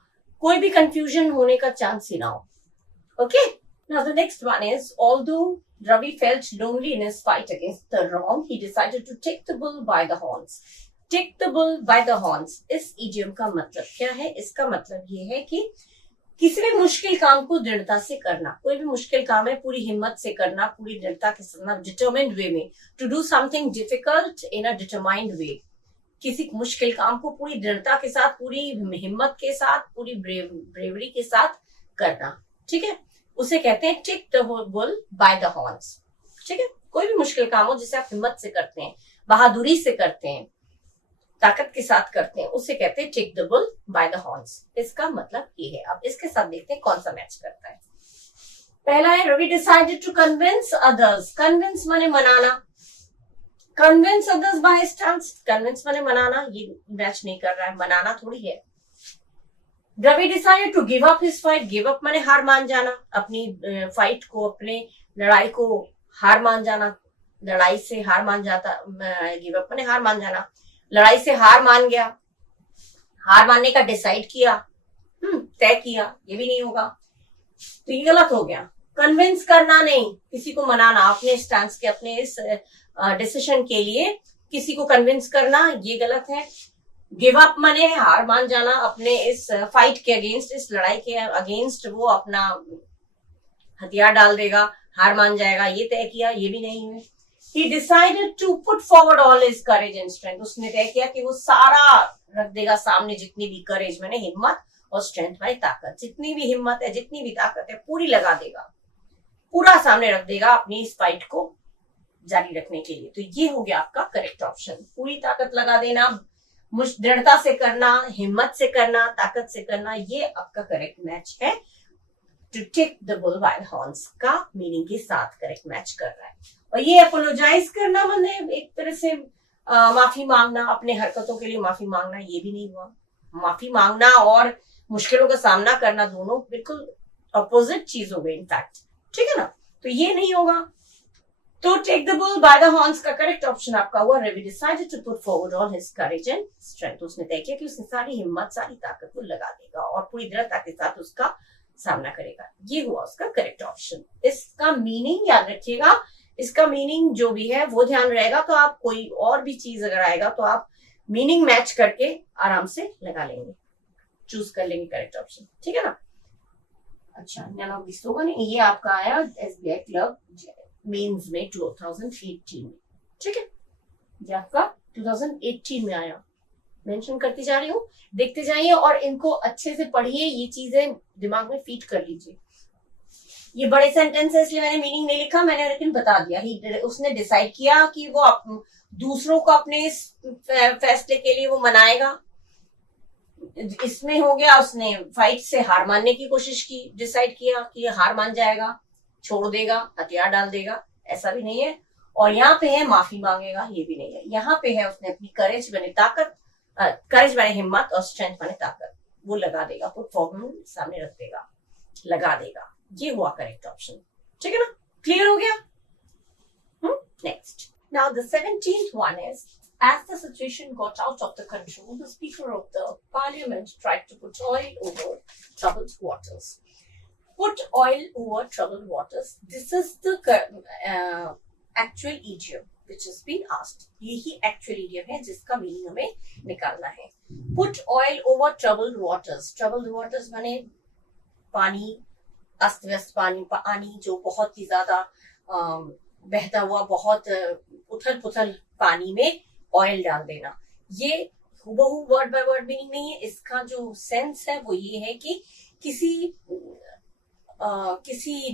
कोई भी कंफ्यूजन होने का चांस ही ना हो। Okay, now the next one is, although Ravi felt lonely in his fight against the wrong, he decided to take the bull by the horns. Take the bull by the horns, इस idiom का मतलब क्या है? इसका मतलब ये है कि किसी भी मुश्किल काम को दृढ़ता से करना, कोई भी मुश्किल काम है पूरी हिम्मत से करना, पूरी दृढ़ता के साथ, डिटरमाइंड वे में, to do something difficult in a determined way, किसी मुश्किल काम को पूरी दृढ़ता के साथ, पूरी हिम्मत के साथ, पूरी ब्रेवरी के साथ करना, ठीक है, उसे कहते हैं take the bull by the horns, ठीक है। कोई भी मुश्किल काम हो जिसे आप हिम्मत से करते हैं, बहादुरी से करते हैं, ताकत के साथ करते हैं, उसे कहते हैं take the bull by the horns. इसका मतलब ये है। अब इसके साथ देखते हैं कौन सा मैच करता है। पहला है Ravi decided to convince others. Convince माने मनाना, convince others by stands, convince माने मनाना, ये मैच नहीं कर रहा है, मनाना थोड़ी है। Ravi decided to give up his fight, give up माने हार मान जाना, अपनी फाइट को, अपने लड़ाई को हार मान जाना, लड़ाई से हार मान जाता, गिव अप माने हार मान जाना, लड़ाई से हार मान गया, हार मानने का डिसाइड किया, तय किया, ये भी नहीं होगा, तो ये गलत हो गया। कन्विंस करना नहीं, किसी को मनाना, अपने स्टैंस के, अपने इस डिसीजन के लिए किसी को कन्विंस करना, ये गलत है। गिव अप माने हार मान जाना, अपने इस फाइट के अगेंस्ट, इस लड़ाई के अगेंस्ट वो अपना हथियार डाल देगा, हार मान जाएगा, ये तय किया, ये भी नहीं है। He decided to put forward all his courage and strength. उसने तय किया कि वो सारा रख देगा सामने, जितनी भी करेज मैंने हिम्मत और स्ट्रेंथ माने ताकत, जितनी भी हिम्मत है, जितनी भी ताकत है, पूरी लगा देगा, पूरा सामने रख देगा अपनी इस फाइट को जारी रखने के लिए। तो ये हो गया आपका करेक्ट ऑप्शन। पूरी ताकत लगा देना, दृढ़ता से करना, हिम्मत से करना, ताकत से करना, ये आपका करेक्ट मैच है। To take the bull by the horns का मीनिंग के साथ करेक्ट मैच कर रहा है। और ये अपोलोजाइज करना माने एक तरह से माफी मांगना, अपने हरकतों के लिए माफी मांगना, ये भी नहीं हुआ। माफी मांगना और मुश्किलों का सामना करना दोनों बिल्कुल अपोजिट चीज हो गई इनफैक्ट, ठीक है ना, तो ये नहीं होगा। तो take the bull by the horns का करेक्ट ऑप्शन आपका हुआ Ravi decided to put forward all his courage and strength. उसने तय किया कि उसने सारी हिम्मत, सारी ताकत को लगा देगा और पूरी दृढ़ता के साथ उसका सामना करेगा। ये हुआ उसका करेक्ट ऑप्शन। इसका मीनिंग याद रखिएगा, इसका मीनिंग जो भी है वो ध्यान रहेगा, तो आप कोई और भी चीज अगर आएगा तो आप मीनिंग मैच करके आराम से लगा लेंगे, चूज कर लेंगे करेक्ट ऑप्शन, ठीक है ना। अच्छा, ये आपका आया SBI क्लब मेंस में 2018 में, ठीक है, ये आपका 2018 में आया। मेंशन करती जा रही हूँ, देखते जाइए और इनको अच्छे से पढ़िए, ये चीजें दिमाग में फीड कर लीजिए। ये बड़े सेंटेंस है इसलिए मैंने मीनिंग नहीं लिखा, मैंने लेकिन बता दिया। उसने डिसाइड किया कि वो दूसरों को अपने इस फैसले के लिए वो मनाएगा। इसमें हो गया, उसने फाइट से हार मानने की कोशिश की, डिसाइड किया कि हार मान जाएगा, छोड़ देगा, हथियार डाल देगा, ऐसा भी नहीं है। और यहाँ पे है माफी मांगेगा, ये भी नहीं है। यहाँ पे है उसने अपनी करेज माने ताकत, करेज माने हिम्मत और स्ट्रेंथ माने ताकत, वो लगा देगा, पुट फॉरवर्ड सामने रख देगा, लगा देगा। ये हुआ करेक्ट ऑप्शन, ठीक है ना, क्लियर हो गया। Next, now the 17th one is, as the situation got out of the control, the speaker of the parliament tried to put oil over troubled waters. Put oil over troubled waters, this is the actual idiom which has been asked. यही actual idiom है जिसका meaning हमें निकालना है। Put oil over troubled waters, troubled waters माने पानी, अस्त व्यस्त पानी जो बहुत ही ज्यादा बहता हुआ, बहुत उथल पुथल पानी में ऑयल डाल देना। ये हुबहू वर्ड बाय वर्ड मीनिंग नहीं है, इसका जो सेंस है वो ये है कि किसी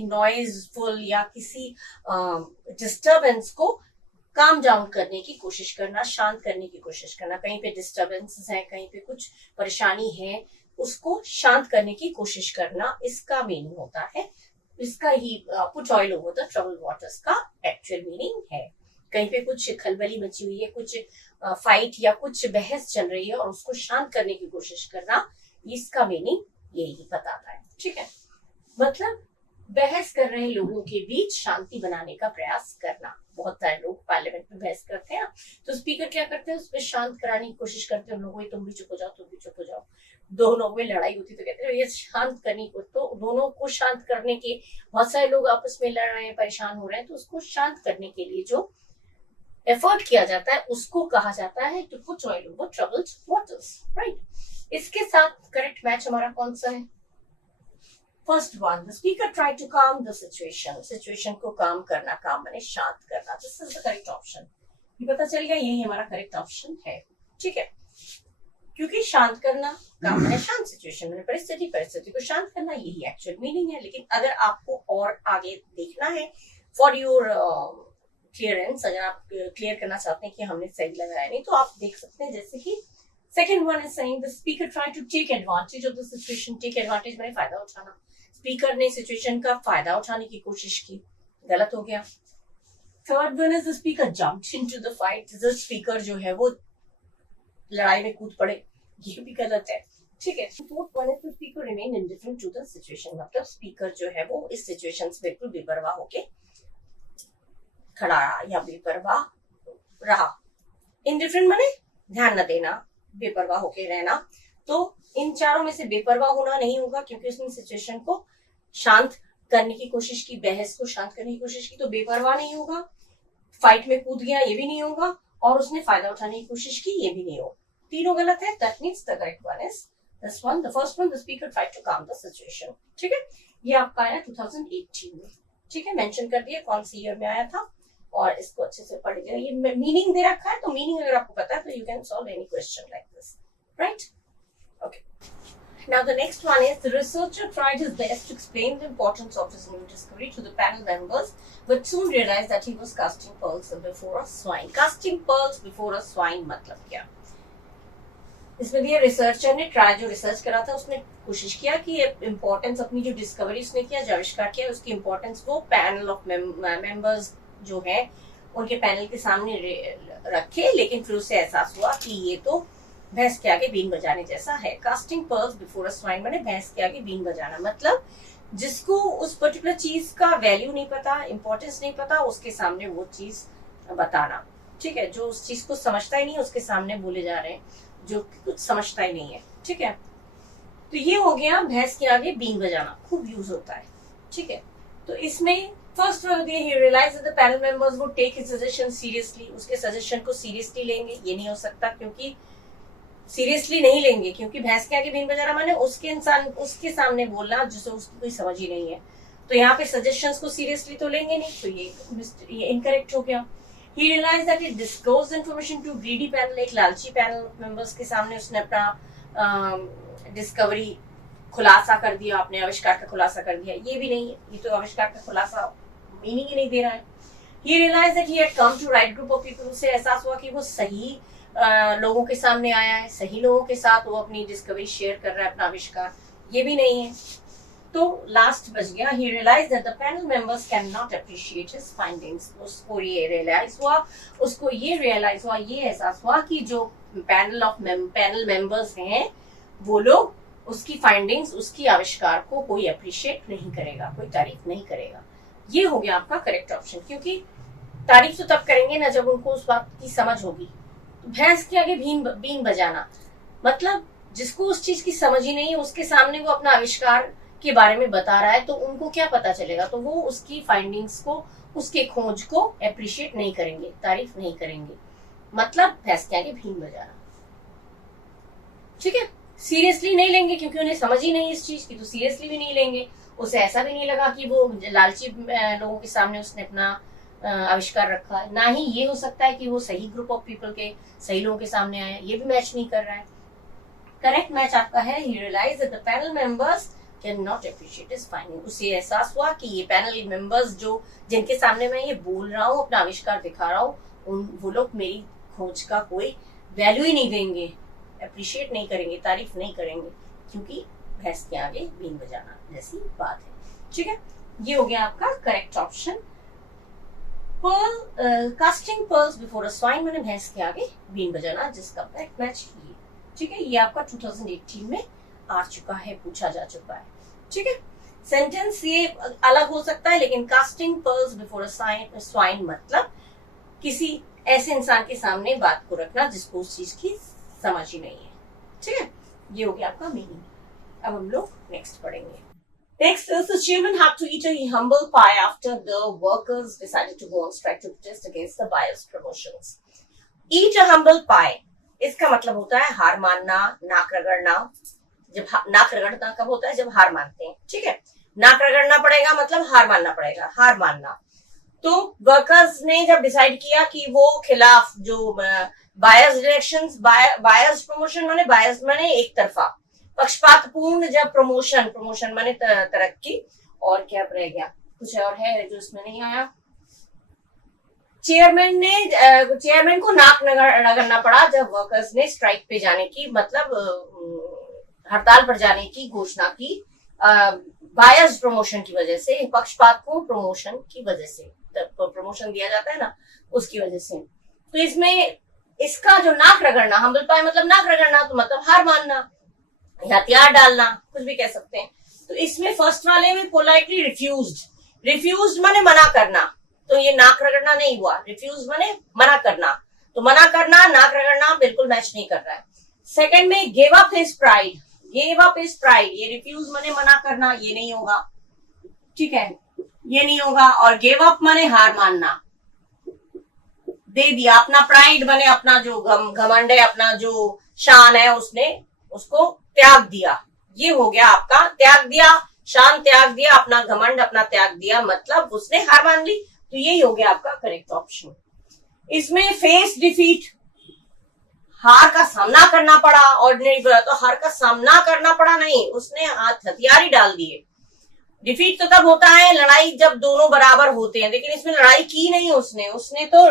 नॉइजफुल या किसी डिस्टरबेंस को काम डाउन करने की कोशिश करना, शांत करने की कोशिश करना। कहीं पे डिस्टरबेंस है, कहीं पे कुछ परेशानी है, उसको शांत करने की कोशिश करना, इसका मीनिंग होता है। इसका ही put oil over the troubled waters का एक्चुअल मीनिंग है। कहीं पे कुछ खलबली मची हुई है, कुछ फाइट या कुछ बहस चल रही है और उसको शांत करने की कोशिश करना, इसका मीनिंग यही बताता है, ठीक है। मतलब बहस कर रहे लोगों के बीच शांति बनाने का प्रयास करना। बहुत सारे लोग पार्लियामेंट में बहस करते हैं, तो स्पीकर क्या करते हैं, उसमें शांत कराने की कोशिश करते हैं लोगों को, तुम भी चुप हो जाओ, तुम भी चुप हो जाओ। दोनों में लड़ाई होती तो कहते हैं ये शांत करने को, तो दोनों को शांत करने के, बहुत सारे लोग आपस में लड़ रहे हैं, परेशान हो रहे हैं, तो उसको शांत करने के लिए जो एफर्ट किया जाता है उसको कहा जाता है to put oil over troubled waters, right. इसके साथ करेक्ट मैच हमारा कौन सा है, first one, the speaker try to calm the situation, situation को काम करना, काम माने शांत करना, this is the correct option. ये पता चल गया, यही हमारा करेक्ट ऑप्शन है, ठीक है, क्योंकि शांत करना काम माने शांत, सिचुएशन में परिस्थिति, परिस्थिति को शांत करना, यही एक्चुअल मीनिंग है। लेकिन अगर आपको और आगे देखना है फॉर योर क्लियरेंस, अगर आप क्लियर करना चाहते हैं कि हमने सही लगाया नहीं, तो आप देख सकते हैं जैसे कि second one is saying the speaker try to take advantage of the situation, take advantage माने फायदा उठाना, स्पीकर ने सिचुएशन का फायदा उठाने की कोशिश की, गलत हो गया। Third one is the speaker jumped into the fight, the speaker जो है वो लड़ाई में कूद पड़े, ये भी गलत है, ठीक है। Fourth one is the speaker remain indifferent to the situation, मतलब स्पीकर जो है वो इस सिचुएशन से बिल्कुल बेपरवाह होके खड़ा रहा या बेपरवाह रहा। इंडिफरेंट माने ध्यान न देना, बेपरवाह होके रहना। तो इन चारों में से बेपरवाह होना नहीं होगा, क्योंकि उसने सिचुएशन को शांत करने की कोशिश की, बहस को शांत करने की कोशिश की, तो बेपरवाह नहीं होगा। फाइट में कूद गया, ये भी नहीं होगा, और उसने फायदा उठाने की कोशिश की, ये भी नहीं होगा। तीनों गलत है, that means the correct one is this one, the first one, the speaker tried to calm the situation, ठीक है। ये आपका आया 2018 में, ठीक है, मेंशन कर दिया कौन सी ईयर में आया था, और इसको अच्छे से पढ़ लिया। ये मीनिंग दे रखा है, तो मीनिंग अगर आपको पता है तो you can solve any question like this, right? Okay. Now the next one is the researcher tried his best to explain the importance of his new discovery to the panel members, but soon realized that he was casting pearls before a swine. Casting pearls before a swine मतलब क्या? इसमें दिया researcher ने try, जो research करा था उसने कोशिश किया कि इम्पोर्टेंस, अपनी जो डिस्कवरी उसने किया, जो आविष्कार किया, उसकी इम्पोर्टेंस वो पैनल ऑफ मेंबर्स जो है उनके पैनल के सामने रखे, लेकिन फिर उसे एहसास हुआ कि ये तो भैंस के आगे बीन बजाने जैसा है। Casting pearls before a swine माने भैंस के आगे बीन बजाना, मतलब जिसको उस पर्टिकुलर चीज का वैल्यू नहीं पता, इंपॉर्टेंस नहीं पता, उसके सामने वो चीज बताना, ठीक है। जो उस चीज को समझता ही नहीं, उसके सामने बोले जा रहे हैं जो कुछ समझता ही नहीं है, ठीक है। तो ये हो गया भैंस के आगे बीन बजाना, खूब यूज होता है, ठीक है। तो इसमें फर्स्ट ही realise the panel members would take his suggestion seriously, उसके सजेशन को सीरियसली लेंगे, ये नहीं हो सकता, क्योंकि सीरियसली नहीं लेंगे, क्योंकि भैंस के आगे बीन बजाना माने उसके इंसान उसके सामने बोलना जिसे उसकी कोई समझ ही नहीं है। तो यहाँ पे सजेशंस को सीरियसली तो लेंगे नहीं, तो ये इनकरेक्ट हो गया। He realized that it disclosed information to greedy panel, एक लालची पैनल मेंबर्स के सामने उसने अपना डिस्कवरी खुलासा कर दिया, अपने आविष्कार का खुलासा कर दिया, ये भी नहीं है, ये तो आविष्कार का खुलासा मीनिंग ही नहीं दे रहा है। He realized that he had come to right group of people, उसे एहसास हुआ कि वो सही लोगों के सामने आया है, सही लोगों के साथ वो अपनी डिस्कवरी शेयर कर रहा है, अपना आविष्कार, ये भी नहीं है। तो लास्ट बच गया, he realized that the panel members cannot appreciate his findings, उसको ये रियलाइज हुआ, उसको ये रियलाइज हुआ, ये एहसास हुआ कि जो पैनल मेंबर्स हैं वो लोग उसकी फाइंडिंग्स, उसकी आविष्कार को कोई अप्रिशिएट नहीं करेगा, कोई तारीफ नहीं करेगा। ये हो गया आपका करेक्ट ऑप्शन, क्योंकि तारीफ तो तब करेंगे ना जब उनको उस बात की समझ होगी। भैंस के आगे बीन बजाना मतलब जिसको उस चीज की समझ ही नहीं है, उसके सामने वो अपना आविष्कार के बारे में बता रहा है, तो उनको क्या पता चलेगा, तो वो उसकी फाइंडिंग्स को, उसके खोज को अप्रिशिएट नहीं करेंगे, तारीफ नहीं करेंगे, मतलब भैंस के आगे बीन बजाना, ठीक है। सीरियसली नहीं लेंगे क्योंकि उन्हें समझ ही नहीं इस चीज की, तो सीरियसली भी नहीं लेंगे। उसे ऐसा भी नहीं लगा कि वो लालची लोगों के सामने उसने अपना आविष्कार रखा है, ना ही ये हो सकता है कि वो सही ग्रुप ऑफ पीपल के, सही लोगों के सामने आया, ये भी मैच नहीं कर रहा है। करेक्ट मैच आपका है, he realized that the panel members cannot appreciate his finding, उसे एहसास हुआ कि ये पैनल मेंबर्स जो जिनके सामने मैं ये बोल रहा हूँ, अपना आविष्कार दिखा रहा हूँ, वो लोग मेरी खोज का कोई वैल्यू ही नहीं देंगे, अप्रिशिएट नहीं करेंगे, तारीफ नहीं करेंगे, क्योंकि भैंस के आगे बीन बजाना जैसी बात है, ठीक है। ये हो गया आपका correct option. Casting pearls before a swine मैंने भैंस के आगे बीन बजाना, जिसका करेक्ट मैच ये, ठीक है। ये आपका 2018 में आ चुका है, पूछा जा चुका है, ठीक है। सेंटेंस ये अलग हो सकता है, लेकिन casting pearls before a swine मतलब किसी ऐसे इंसान के सामने बात को रखना जिसको उस चीज की समझ ही नहीं है, ठीक है। ये हो गया आपका मीनिंग। अब हम लोग नेक्स्ट पढ़ेंगे। Next is the children have to eat a humble pie after the workers decided to go on strike to protest against the buyer's promotions. Eat a humble pie, इसका मतलब होता है हार मानना, नाक रगड़ना, जब नाक रगड़ना कब होता है? जब हार मानते हैं, ठीक है। नाक रगड़ना पड़ेगा मतलब हार मानना पड़ेगा, हार मानना। तो वर्कर्स ने जब डिसाइड किया कि वो खिलाफ जो बायस इलेक्शंस, बायस प्रमोशन माने एक तरफा, पक्षपातपूर्ण जब प्रमोशन माने तरक्की, और क्या रह गया, कुछ और है जो इसमें नहीं आया। चेयरमैन को नाक रगड़ना पड़ा जब वर्कर्स ने स्ट्राइक पे जाने की, मतलब हड़ताल पर जाने की घोषणा की, बायस प्रमोशन की वजह से, पक्षपातपूर्ण प्रमोशन की वजह से, प्रमोशन दिया जाता है ना, उसकी वजह से। तो इसमें इसका जो नाक रगड़ना, हम बोल पाए मतलब नाक रगड़ना तो मतलब हार मानना, हथियार डालना, कुछ भी कह सकते हैं। तो इसमें फर्स्ट वाले में पोलाइटली रिफ्यूज्ड माने मना करना, तो ये नाक रगड़ना नहीं हुआ। रिफ्यूज माने मना करना, तो मना करना, नाक रगड़ना बिल्कुल मैच नहीं कर रहा है। सेकंड में गिव अप हिज प्राइड, ये रिफ्यूज माने मना करना, ये नहीं होगा, ठीक है, ये नहीं होगा। और गिव अप माने हार मानना, दे दिया अपना प्राइड माने अपना जो घमंड है, अपना जो शान है, उसने उसको त्याग दिया, ये हो गया आपका त्याग दिया, शान त्याग दिया, अपना घमंड अपना त्याग दिया, मतलब उसने हार मान ली। तो यही हो गया आपका करेक्ट ऑप्शन। इसमें फेस डिफीट, हार का सामना करना पड़ा, ऑर्डिनरी बोला तो हार का सामना करना पड़ा नहीं, उसने हथियार ही डाल दिए। डिफीट तो तब होता है लड़ाई जब दोनों बराबर होते हैं, लेकिन इसमें लड़ाई की नहीं उसने तो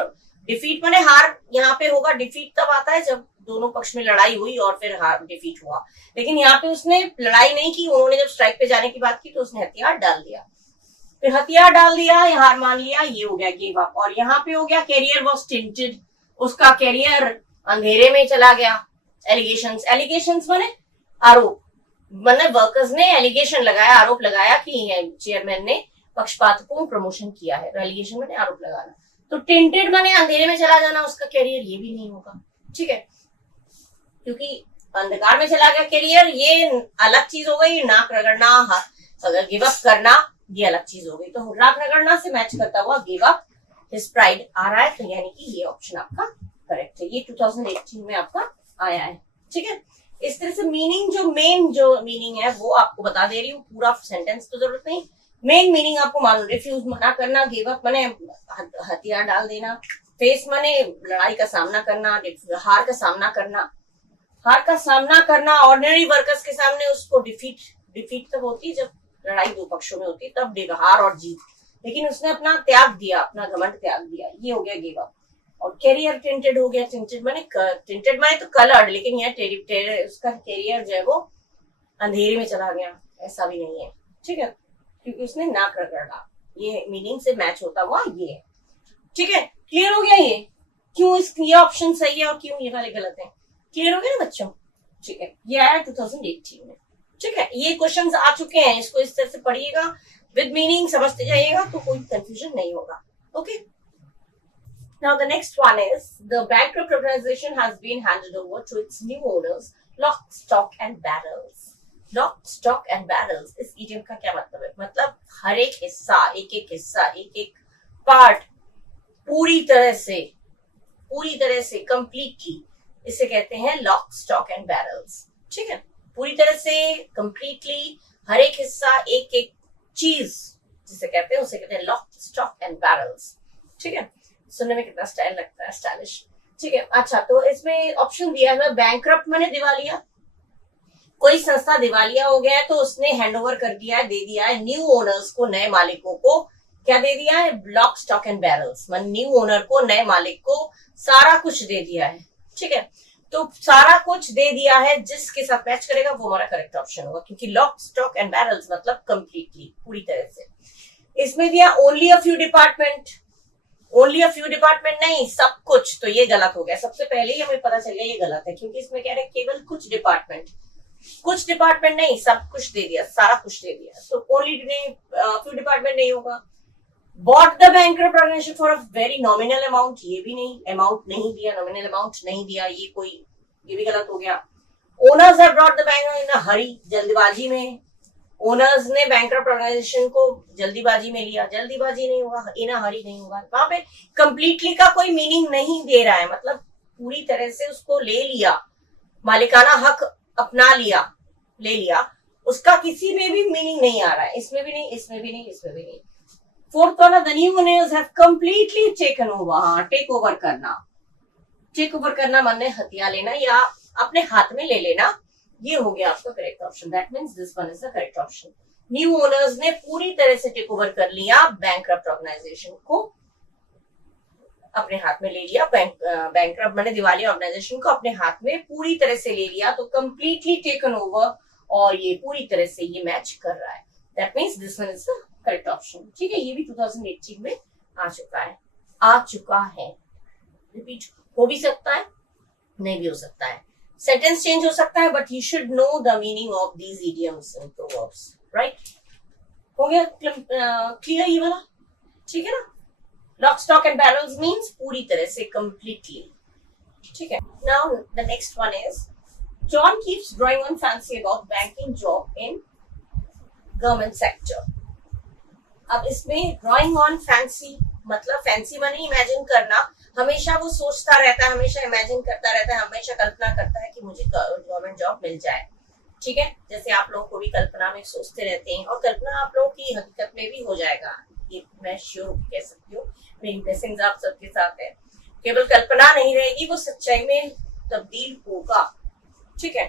डिफीट माने हार यहाँ पे होगा। डिफीट तब आता है जब दोनों पक्ष में लड़ाई हुई और फिर हार डिफीट हुआ, लेकिन यहाँ पे उसने लड़ाई नहीं की, उन्होंने जब स्ट्राइक पे जाने की बात की तो उसने हथियार डाल दिया, फिर हथियार डाल दिया, हार मान लिया, ये हो गया गिव अप। और यहाँ पे हो गया कैरियर वॉज टिंटेड, उसका कैरियर अंधेरे में चला गया। एलिगेशंस माने आरोप, मतलब वर्कर्स ने एलिगेशन लगाया, आरोप लगाया कि चेयरमैन ने पक्षपातपूर्ण प्रमोशन किया है, एलिगेशन माने आरोप लगाना। तो टिंटेड माने अंधेरे में चला जाना उसका कैरियर, ये भी नहीं होगा, ठीक है, क्योंकि अंधकार में चला गया कैरियर, ये अलग चीज हो गई। नाक रगड़ना, अगर गिव अप करना, ये अलग चीज हो गई। तो नाक रगड़ना से मैच करता हुआ गिव अप हिज प्राइड आ रहा है, तो यानी कि ये ऑप्शन आपका करेक्ट है। ये 2018 में आपका आया है, ठीक है। इस तरह से मेन जो मीनिंग है वो आपको बता दे रही हूँ, पूरा सेंटेंस तो जरूरत नहीं, मेन मीनिंग आपको मालूम। रिफ्यूज मना करना, गिव अप माने हथियार डाल देना, फेस माने लड़ाई का सामना करना, हार का सामना करना, ऑर्डिनरी वर्कर्स के सामने उसको डिफीट तब होती है जब लड़ाई दो पक्षों में होती है, तब हार और जीत, लेकिन उसने अपना त्याग दिया, अपना घमंड त्याग दिया, ये हो गया गिव अप। और कैरियर टिंटेड हो गया, टिंटेड माने तो कलर्ड, लेकिन यह उसका कैरियर जो है वो अंधेरे में चला गया, ऐसा भी नहीं है, ठीक है, क्योंकि उसने नाक रगड़ा, ये मीनिंग से मैच होता हुआ ये है, ठीक है। क्लियर हो गया ये क्यों ये ऑप्शन सही है और क्यों ये वाले गलत है? क्लियर हो गया ना बच्चों, ठीक है। ये आया 2018 में, ठीक है। ये क्वेश्चंस आ चुके हैं, इसको इस तरह से पढ़िएगा, विद मीनिंग समझते जाइएगा, तो कोई कंफ्यूजन नहीं होगा, okay. Now the next one is the bankrupt organization has been handed over to its new owners, lock, stock and barrels. Lock, stock and barrels, इस idiom का क्या मतलब है? मतलब हर एक हिस्सा, एक एक पार्ट पूरी तरह से कंप्लीटली, इसे कहते हैं लॉक, स्टॉक एंड बैरल्स, ठीक है। पूरी तरह से कंप्लीटली हर एक हिस्सा, एक एक चीज जिसे कहते हैं, उसे कहते हैं लॉक, स्टॉक एंड बैरल्स, ठीक है। सुनने में कितना स्टाइल लगता है, स्टाइलिश, ठीक है। अच्छा, तो इसमें ऑप्शन दिया है बैंकरप्ट माने दिवालिया, कोई संस्था दिवालिया हो गया है तो उसने हैंडओवर कर दिया है, दे दिया है न्यू ओनर्स को, नए मालिकों को, क्या दे दिया है? लॉक, स्टॉक एंड बैरल्स, मान न्यू ओनर को, नए मालिक को सारा कुछ दे दिया है, ठीक है। तो सारा कुछ दे दिया है, जिसके साथ मैच करेगा वो हमारा करेक्ट ऑप्शन होगा, क्योंकि लॉक, स्टॉक एंड बैरल्स मतलब कंप्लीटली, पूरी तरह से। इसमें दिया only a few department, only a few department नहीं, सब कुछ, तो ये गलत हो गया। सबसे पहले ही हमें पता चल गया ये गलत है, क्योंकि इसमें कह रहे केवल कुछ डिपार्टमेंट नहीं, सब कुछ दे दिया, सारा कुछ दे दिया, तो ओनली फ्यू डिपार्टमेंट नहीं होगा। Bought the bankrupt organization for a very nominal amount, ये भी नहीं, अमाउंट नहीं दिया, नॉमिनल अमाउंट नहीं दिया, ये भी गलत हो गया। Owners have brought the bank in a hurry, जल्दबाजी में ओनर्स ने bankrupt ऑर्गेनाइजेशन को जल्दीबाजी में लिया, जल्दीबाजी नहीं होगा, इन अ हरी नहीं होगा। वहां पे कंप्लीटली का कोई मीनिंग नहीं दे रहा है, मतलब पूरी तरह से उसको ले लिया, मालिकाना हक अपना लिया, ले लिया, उसका किसी में भी मीनिंग नहीं आ रहा है, इसमें भी नहीं, इसमें भी नहीं, इसमें भी नहीं। फोर्थ वाला the new owners have completely taken over. हाँ, टेक ओवर करना, टेक ओवर करना माने हथिया लेना या अपने हाथ में ले लेना, ये हो गया आपका correct option. That means this one is the correct option. New owners ने पूरी तरह से टेक ओवर कर लिया बैंकरप्ट ऑर्गेनाइजेशन को, अपने हाथ में ले लिया। बैंकरप्ट माने दिवालिया ऑर्गेनाइजेशन को अपने हाथ में पूरी तरह से ले लिया, तो कंप्लीटली टेकन ओवर, और ये पूरी तरह से ये मैच कर रहा है। That means this one is the correct option. ठीक है, ये भी 2018 में आ चुका है। रिपीट हो भी सकता है, नहीं भी हो सकता है, सेंटेंस चेंज हो सकता है, but you should know the meaning of these idioms and proverbs, right? हो गया क्लियर ये वाला? ठीक है ना? Lock stock and barrels means पूरी तरह से, कंप्लीटली। ठीक है, now the next one is John keeps drawing on fancy about banking job in government sector. अब इसमें ड्रॉइंग ऑन फैंसी मतलब फैंसी माने इमेजिन करना, हमेशा वो सोचता रहता है, हमेशा इमेजिन करता रहता है, हमेशा कल्पना करता है कि मुझे गवर्नमेंट जॉब मिल जाए। ठीक है, जैसे आप लोगों को भी कल्पना में सोचते रहते हैं, और कल्पना आप लोगों की हकीकत में भी हो जाएगा, ये मैं श्योर कह सकती हूँ। मेरी ब्लेसिंग्स आप सबके साथ है। केवल कल्पना नहीं रहेगी, वो सच्चाई में तब्दील होगा। ठीक है,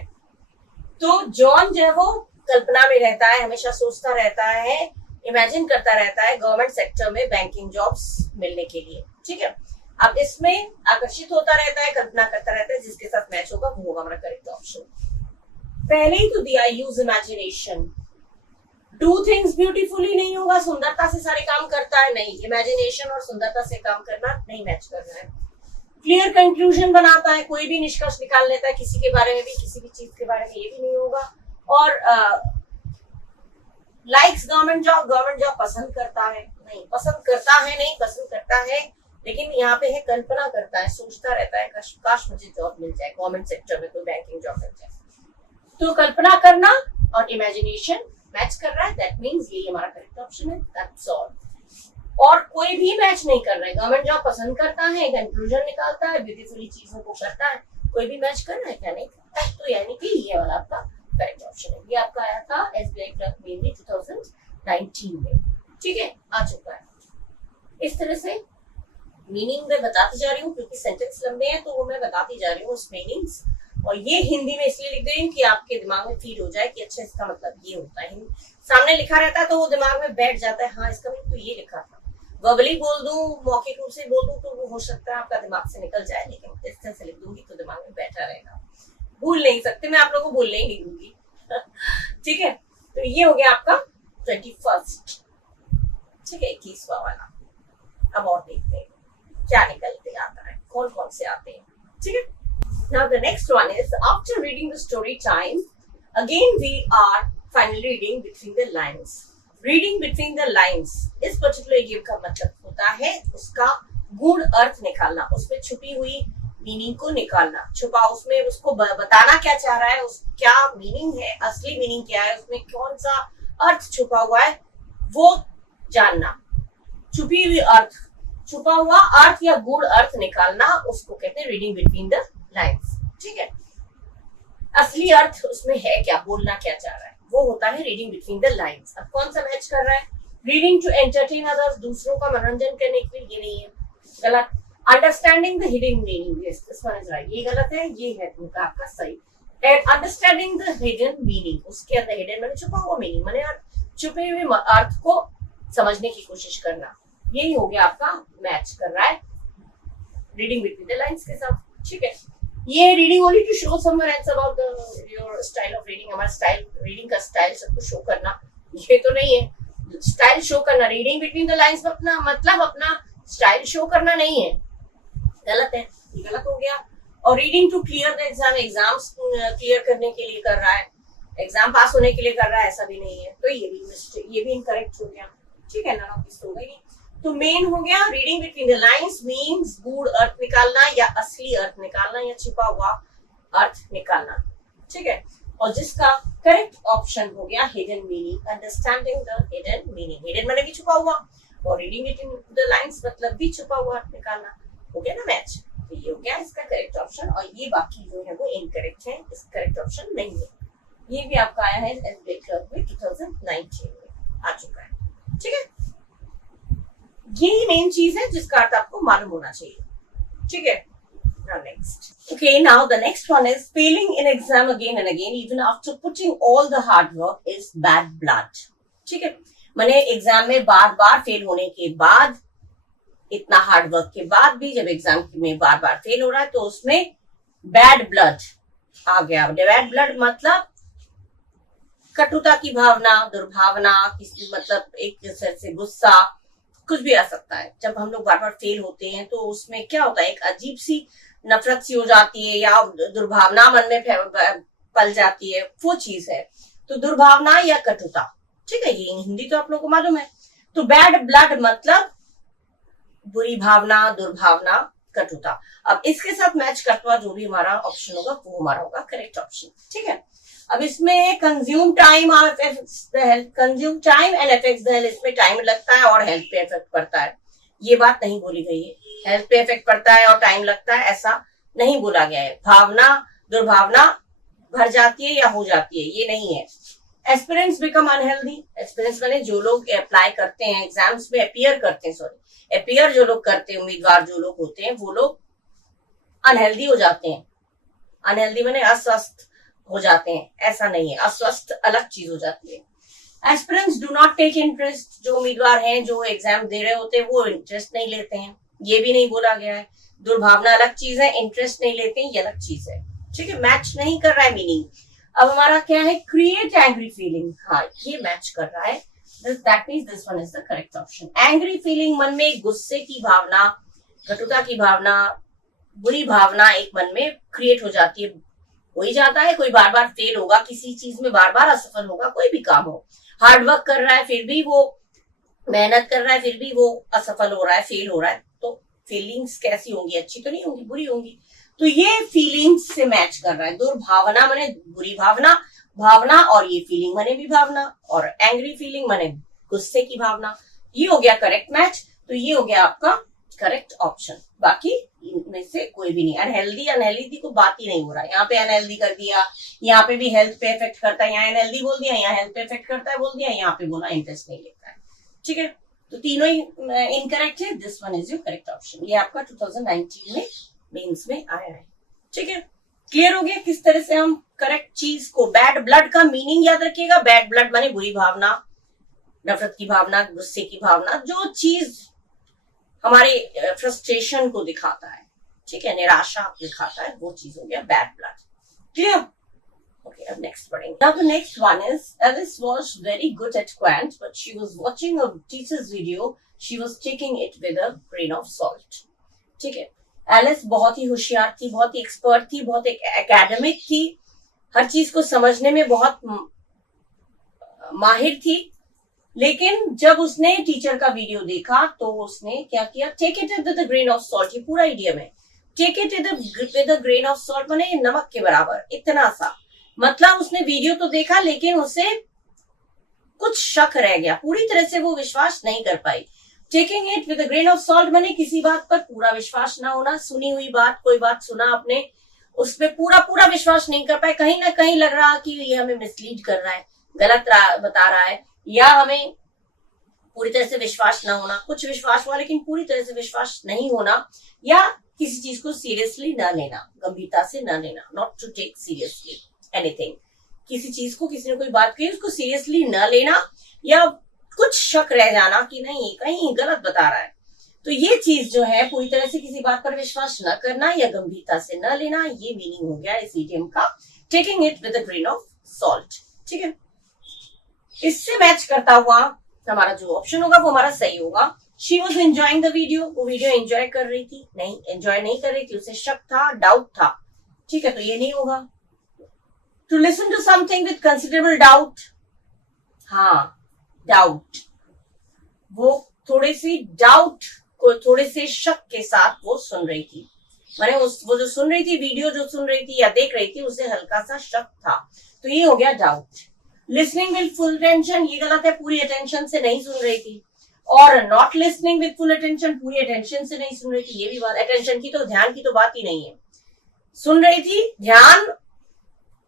तो जॉन जो है वो कल्पना में रहता है, हमेशा सोचता रहता है, इमेजिन करता रहता है गवर्नमेंट सेक्टर में बैंकिंग जॉब्स मिलने के लिए। ठीक है, अब इसमें आकर्षित होता रहता है, कल्पना करता रहता है, जिसके साथ मैच होगा वो होगा हमारा करेक्ट ऑप्शन। पहले ही तो दिया, use imagination. Do things beautifully नहीं होगा, सुंदरता से सारे काम करता है, नहीं। इमेजिनेशन और सुंदरता से काम करना नहीं मैच करना है। क्लियर कंक्लूजन बनाता है, कोई भी निष्कर्ष निकाल लेता है किसी के बारे में भी, किसी भी चीज के बारे में, ये भी नहीं होगा। और लाइक्स गवर्नमेंट जॉब पसंद करता है, नहीं। पसंद करता है नहीं, पसंद करता है, लेकिन यहाँ पे है कल्पना करता है, सोचता रहता है काश मुझे जॉब मिल जाए, गवर्नमेंट सेक्टर में कोई बैंकिंग जॉब मिल जाए। तो कल्पना करना और इमेजिनेशन मैच कर रहा है, दैट मीन्स ये हमारा करेक्ट ऑप्शन है। That's all. और कोई भी मैच नहीं कर रहा है, गवर्नमेंट जॉब पसंद करता है, कंक्लूजन निकालता है, ब्यूटीफुली चीजों को करता है, कोई भी मैच कर रहा है क्या? नहीं करता है। तो यानी कि ये वाला आपका करेक्ट ऑप्शन है। ये आपका आया था एसबीआई क्लर्क में 2019 में। ठीक है, आ चुका है। इस तरह से मीनिंग मैं बताती जा रही हूँ, क्योंकि सेंटेंस लंबे हैं तो वो मैं बताती जा रही हूँ उस मीनिंग्स। और ये हिंदी में इसलिए लिख दे रही हूँ कि आपके दिमाग में फील हो जाए कि अच्छा इसका मतलब ये होता है। सामने लिखा रहता है तो वो दिमाग में बैठ जाता है, हाँ इसका मतलब तो ये लिखा था। वर्बली बोल दूं, मौखिक रूप से बोल दूं तो वो हो सकता है आपका दिमाग से निकल जाए, लेकिन इस तरह से लिख दूंगी तो दिमाग में बैठा रहेगा, भूल नहीं सकते। मैं आप लोगों को भूलने ही नहीं दूंगी। ठीक है, तो ये हो गया आपका 21st। ठीक है, 21वां वाला। अब और देखते हैं क्या निकलते आता है, कौन कौन से आते हैं। ठीक है, now the next one is after reading the story time again we are finally reading between the lines. Reading between the lines इस पर्टिकुलर इडियम का मतलब होता है उसका गूढ़ अर्थ निकालना, उसमें छुपी हुई मीनिंग को निकालना, छुपा उसमें उसको बताना क्या चाह रहा है, उस क्या मीनिंग है, असली मीनिंग क्या है, उसमें कौन सा अर्थ छुपा हुआ है वो जानना। छुपी हुई अर्थ, छुपा हुआ अर्थ या गूढ़ अर्थ निकालना, उसको कहते हैं रीडिंग बिटवीन द लाइन्स। ठीक है, असली अर्थ उसमें है क्या, बोलना क्या चाह रहा है, वो होता है रीडिंग बिटवीन द लाइन्स। अब कौन सा मैच कर रहा है? रीडिंग टू एंटरटेन अदर्स, दूसरों का मनोरंजन करने के लिए, ये नहीं है, गलत। Understanding the hidden meaning, this one is right, ये गलत है, ये है तुमका आपका सही। And understanding the hidden meaning, उसके अंदर हिडन माने छुपा हुआ मीनिंग, माने छुपे हुए अर्थ को समझने की कोशिश करना, यही हो गया आपका मैच कर रहा है रीडिंग बिटवीन द लाइन्स के साथ। ठीक है, ये reading only to show someone else about your style of reading, हमारा स्टाइल, रीडिंग का स्टाइल सबको शो करना, ये तो नहीं है। स्टाइल शो करना, रीडिंग बिटवीन द लाइन्स अपना मतलब अपना स्टाइल शो करना नहीं है, गलत है, ये गलत हो गया। और reading to clear the exam, exams clear करने के लिए कर रहा है, एग्जाम पास होने के लिए कर रहा है, ऐसा भी नहीं है, तो ये भी इनकरेक्ट हो गया। ठीक है, नन ऑफ दिस होगा ही। तो मेन हो गया reading between the lines means गूढ़ अर्थ निकालना या असली अर्थ निकालना या छिपा हुआ अर्थ निकालना। ठीक है, और जिसका करेक्ट ऑप्शन हो गया hidden meaning, understanding the hidden meaning. Hidden माने भी छुपा हुआ, और रीडिंग बिटवीन द लाइन्स मतलब भी छुपा हुआ अर्थ निकालना। हो गया ना मैच, तो ये हो गया इसका करेक्ट ऑप्शन। और ये बाकी जो है वो इनकरेक्ट है, इसका करेक्ट ऑप्शन नहीं है। ये भी आपका आया है एसबीआई क्लर्क में 2019 में आ चुका है, ठीक है। यही मेन चीज है जिसका अर्थ आपको मालूम होना चाहिए, ठीक है। Now next. Okay, now the next one is failing in exam again and again even after putting all the hard work is bad blood. ठीक है, मैंने एग्जाम में बार बार फेल होने के बाद, इतना हार्ड वर्क के बाद भी जब एग्जाम में बार बार फेल हो रहा है तो उसमें बैड ब्लड आ गया। बैड ब्लड मतलब कटुता की भावना, दुर्भावना, किसी मतलब एक तरह से गुस्सा, कुछ भी आ सकता है। जब हम लोग बार बार फेल होते हैं तो उसमें क्या होता है, एक अजीब सी नफरत सी हो जाती है या दुर्भावना मन में पल जाती है, वो चीज है। तो दुर्भावना या कटुता, ठीक है, ये हिंदी तो आप लोगों को मालूम है। तो बैड ब्लड मतलब बुरी भावना, दुर्भावना, कटुता। अब इसके साथ मैच करता हुआ जो भी हमारा ऑप्शन होगा वो हमारा होगा करेक्ट ऑप्शन, ठीक है। अब इसमें consume time consume time and affects the health, इसमें टाइम लगता है और हेल्थ पे इफेक्ट पड़ता है, ये बात नहीं बोली गई है। हेल्थ पे इफेक्ट पड़ता है और टाइम लगता है ऐसा नहीं बोला गया है। भावना, दुर्भावना भर जाती है या हो जाती है, ये नहीं है। एस्पिरेंट्स बिकम अनहेल्दी, एस्पिरेंट्स माने जो लोग अप्लाई करते हैं एग्जाम्स में, अपियर करते हैं, सॉरी अपियर जो लोग करते हैं, उम्मीदवार जो लोग होते हैं वो लोग अनहेल्दी हो जाते हैं। अनहेल्दी माने अस्वस्थ हो जाते हैं, ऐसा नहीं है, अस्वस्थ अलग चीज हो जाती है। Aspirants do not take interest, जो उम्मीदवार हैं जो एग्जाम दे रहे होते हैं वो इंटरेस्ट नहीं लेते हैं, ये भी नहीं बोला गया है। दुर्भावना अलग चीज है, इंटरेस्ट नहीं लेते हैं ये अलग चीज है, ठीक है, मैच नहीं कर रहा है मीनिंग। अब हमारा क्या है, क्रिएट एंग्री फीलिंग, हाँ ये मैच कर रहा है, that means this one is the correct option. Angry feeling, मन में गुस्से की भावना, कटुता की भावना, बुरी भावना एक मन में क्रिएट हो जाती है, हो ही जाता है। कोई बार बार फेल होगा किसी चीज में, बार बार असफल होगा, कोई भी काम हो, हार्ड वर्क कर रहा है फिर भी वो, मेहनत कर रहा है फिर भी वो असफल हो रहा है, फेल हो रहा है, तो फीलिंग्स कैसी होंगी, अच्छी तो नहीं होंगी, बुरी होंगी। तो ये फीलिंग्स से मैच कर रहा है। दुर्भावना माने बुरी भावना, भावना, और ये फीलिंग माने भी भावना, और एंग्री फीलिंग माने गुस्से की भावना, ये हो गया करेक्ट मैच। तो ये हो गया आपका करेक्ट ऑप्शन, बाकी इनमें से कोई भी नहीं। अनहेल्दी, अनहेल्दी को बात ही नहीं हो रहा है, यहाँ पे अनहेल्दी कर दिया, यहाँ पे भी हेल्थ पे इफेक्ट करता है, यहाँ अनहेल्दी बोल दिया, यहाँ हेल्थ पे इफेक्ट करता है बोल दिया, यहाँ पे बोला इंटरेस्ट नहीं लेता है, ठीक है। तो तीनों ही इनकरेक्ट है, this one is your correct option. ये आपका 2019 में मेंस में आया है, ठीक है। क्लियर हो गया किस तरह से हम करेक्ट चीज को, बैड ब्लड का मीनिंग याद रखिएगा, बैड ब्लड माने बुरी भावना, नफरत की भावना, गुस्से की भावना, जो चीज हमारे फ्रस्ट्रेशन को दिखाता है, ठीक है, निराशा दिखाता है, वो चीज हो गया बैड ब्लड, क्लियर। ओके, अब नेक्स्ट पढ़ेंगे। Now the next one is Alice was very good at quant, but she was watching a teacher's video. She was taking it with a grain of salt. ठीक है, Alice बहुत ही होशियार थी, बहुत ही expert थी, बहुत एक एकेडमिक थी, हर चीज को समझने में बहुत माहिर थी। लेकिन जब उसने टीचर का वीडियो देखा तो उसने क्या किया, take it with the grain of salt, ये पूरा इडियम है, take it with the grain of salt माने नमक के बराबर, इतना सा, मतलब उसने वीडियो तो देखा लेकिन उसे कुछ शक रह गया, पूरी तरह से वो विश्वास नहीं कर पाई। Taking it with a grain of salt माने किसी बात पर पूरा विश्वास ना होना, सुनी हुई बात, कोई बात सुना आपने, उस पर पूरा विश्वास नहीं कर पाए, कहीं ना कहीं लग रहा कि ये हमें मिसलीड कर रहा है, गलत बता रहा है, या हमें पूरी तरह से विश्वास ना होना, कुछ विश्वास हुआ लेकिन पूरी तरह से विश्वास नहीं होना, या किसी चीज को सीरियसली ना लेना, गंभीरता से ना लेना, not to take seriously anything, किसी चीज को, किसी ने कोई बात कही उसको सीरियसली ना लेना, या कुछ शक रह जाना कि नहीं कहीं गलत बता रहा है। तो ये चीज जो है, पूरी तरह से किसी बात पर विश्वास न करना या गंभीरता से न लेना, ये मीनिंग हो गया इस इडियम का, taking it with a grain of salt, ठीक है। इससे मैच करता हुआ हमारा जो ऑप्शन होगा वो हमारा सही होगा। She was enjoying the video, वो वीडियो एंजॉय कर रही थी, नहीं एंजॉय नहीं कर रही थी, उसे शक था, डाउट था, ठीक है, तो ये नहीं होगा। To listen to something with considerable doubt, हाँ डाउट, वो थोड़े सी डाउट को, थोड़े से शक के साथ वो सुन रही थी, माने वो जो सुन रही थी, वीडियो जो सुन रही थी या देख रही थी, उसे हल्का सा शक था, तो ये हो गया doubt. Listening with full attention, ये गलत है, पूरी अटेंशन से नहीं सुन रही थी, और not listening with full attention, पूरी अटेंशन से नहीं सुन रही थी, ये भी बात, अटेंशन की तो, ध्यान की तो बात ही नहीं है, सुन रही थी, ध्यान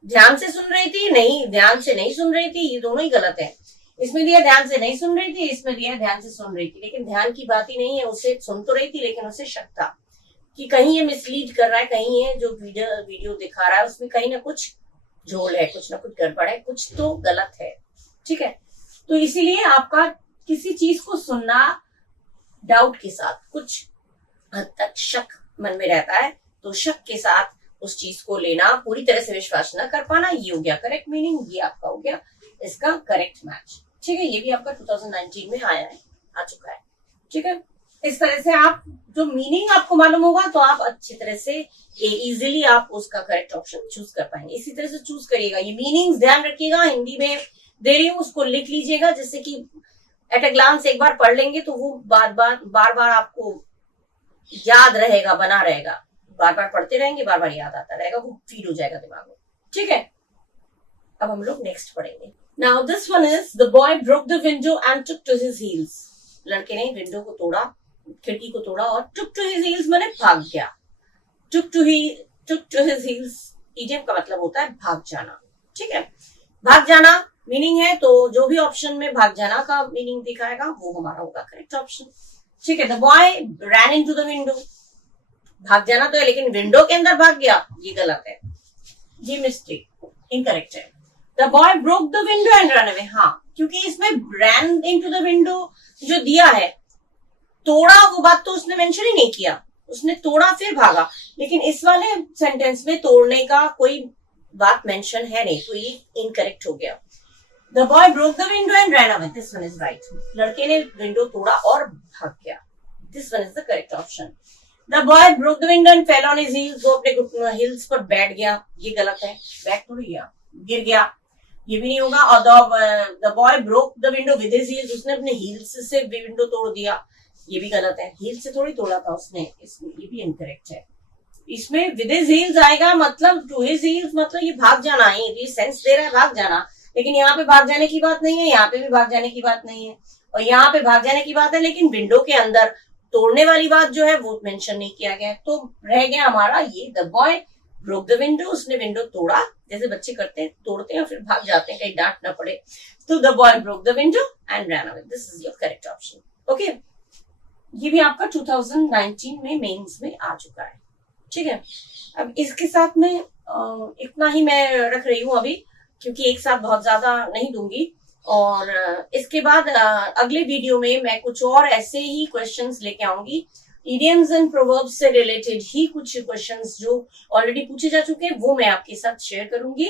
ध्यान से सुन रही थी, नहीं ध्यान से नहीं सुन रही थी, ये दोनों ही गलत है। इसमें दिया ध्यान से नहीं सुन रही थी, इसमें दिया ध्यान से सुन रही थी, लेकिन ध्यान की बात ही नहीं है। उसे सुन तो रही थी लेकिन उसे शक था कि कहीं ये मिसलीड कर रहा है, कहीं ये जो वीडियो दिखा रहा है उसमें कहीं ना कुछ झोल है, कुछ ना कुछ गड़बड़ है, कुछ तो गलत है। ठीक है, तो इसीलिए आपका किसी चीज को सुनना डाउट के साथ, कुछ हद तक शक मन में रहता है, तो शक के साथ उस चीज को लेना, पूरी तरह से विश्वास न कर पाना, ये हो गया करेक्ट मीनिंग, ये आपका हो गया इसका करेक्ट मैच। ठीक है, ये भी आपका 2019 में आया है, आ चुका है। ठीक है, इस तरह से आप जो मीनिंग आपको मालूम होगा तो आप अच्छी तरह से इजीली आप उसका करेक्ट ऑप्शन चूज कर पाएंगे। इसी तरह से चूज करिएगा, ये मीनिंग्स ध्यान रखिएगा, हिंदी में दे रही हूँ उसको लिख लीजिएगा, जिससे कि एट अ ग्लांस एक बार पढ़ लेंगे तो वो बार बार आपको याद रहेगा, बना रहेगा, बार बार पढ़ते रहेंगे, बार बार याद आता रहेगा, वो फीड हो जाएगा दिमाग में। ठीक है, अब हम लोग नेक्स्ट पढ़ेंगे। Now this one is the boy broke the window and took to his heels. लड़के ने विंडो को तोड़ा, खिड़की को तोड़ा और टुक टू हिज हील्स माने भाग गया। टुक टू हिज हील्स इडियम का मतलब होता है भाग जाना। ठीक है, भाग जाना मीनिंग है, तो जो भी ऑप्शन में भाग जाना का मीनिंग दिखाएगा वो हमारा होगा करेक्ट ऑप्शन। ठीक है, the boy ran into the window, भाग जाना तो है लेकिन विंडो के अंदर भाग गया, ये गलत है, ये मिस्टेक इनकरेक्ट है। The boy broke the window and run away, हाँ क्योंकि इसमें रैन इनटू द विंडो जो दिया है, तोड़ा वो बात तो उसने मेंशन ही नहीं किया, उसने तोड़ा फिर भागा, लेकिन इस वाले सेंटेंस में तोड़ने का कोई बात मेंशन है नहीं, तो ये इनकरेक्ट हो गया। The boy broke the window and ran away, this one is right. लड़के ने विंडो तोड़ा और भाग गया, this one is the correct option. The boy broke the window and fell on his heels, वो अपने हील्स पर बैठ गया, ये गलत है, बैठ तो गया, गिर गया, ये भी नहीं होगा। और the boy broke the window with his heels, उसने अपने हील्स से विंडो तोड़ दिया, ये भी गलत है, हील से थोड़ी तोड़ा था उसने, इसमें ये भी इनकरेक्ट है। इसमें विद हिज हील्स आएगा, मतलब टू हिज हील्स, मतलब ये भाग जाना है, ये सेंस दे रहा है भाग जाना, लेकिन यहाँ पे भाग जाने की बात नहीं है, यहाँ पे भी भाग जाने की बात नहीं है, और यहाँ पे भाग जाने की बात है लेकिन विंडो के अंदर तोड़ने वाली बात जो है वो मेंशन नहीं किया गया, तो रह गया हमारा ये the boy broke the window, उसने विंडो तोड़ा, जैसे बच्चे करते हैं, तोड़ते हैं और फिर भाग जाते हैं कहीं डांट ना पड़े, तो the boy broke the window and ran away, this is your correct option. Okay, ये भी आपका 2019 में मेंस में आ चुका है। ठीक है, अब इसके साथ में इतना ही मैं रख रही हूँ अभी, क्योंकि एक साथ बहुत ज्यादा नहीं दूंगी, और इसके बाद अगले वीडियो में मैं कुछ और ऐसे ही क्वेश्चंस लेके आऊंगी, इडियम्स एंड प्रोवर्ब्स से रिलेटेड ही कुछ क्वेश्चंस जो ऑलरेडी पूछे जा चुके हैं वो मैं आपके साथ शेयर करूंगी।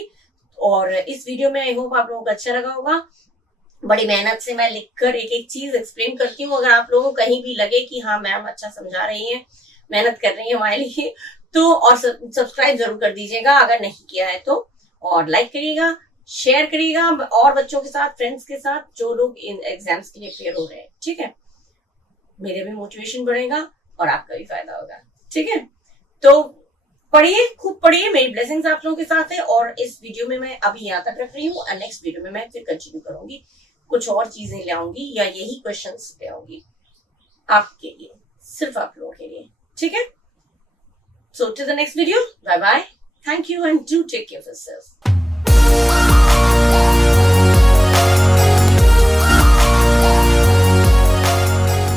और इस वीडियो में आई होप आप लोगों को अच्छा लगा होगा। बड़ी मेहनत से मैं लिखकर एक एक चीज एक्सप्लेन करती हूँ, अगर आप लोगों को कहीं भी लगे कि हाँ मैम अच्छा समझा रही है, मेहनत कर रही है हमारे लिए, तो और सब्सक्राइब जरूर कर दीजिएगा अगर नहीं किया है तो, और लाइक करिएगा, शेयर करिएगा और बच्चों के साथ, फ्रेंड्स के साथ जो लोग इन एग्जाम्स के लिए प्रिपेयर हो रहे हैं। ठीक है, मेरे भी मोटिवेशन बढ़ेगा और आपका भी फायदा होगा। ठीक है, तो पढ़िए, खूब पढ़िए, मेरी ब्लेसिंग्स आप लोगों के साथ है। और इस वीडियो में मैं अभी यहाँ तक रख रही हूँ, और नेक्स्ट वीडियो में मैं फिर कंटिन्यू करूंगी, कुछ और चीजें ले आऊंगी या यही क्वेश्चंस ले आऊंगी आपके लिए, सिर्फ आप लोगों के लिए। ठीक है, so to the next video, bye bye, thank you and do take care of yourself.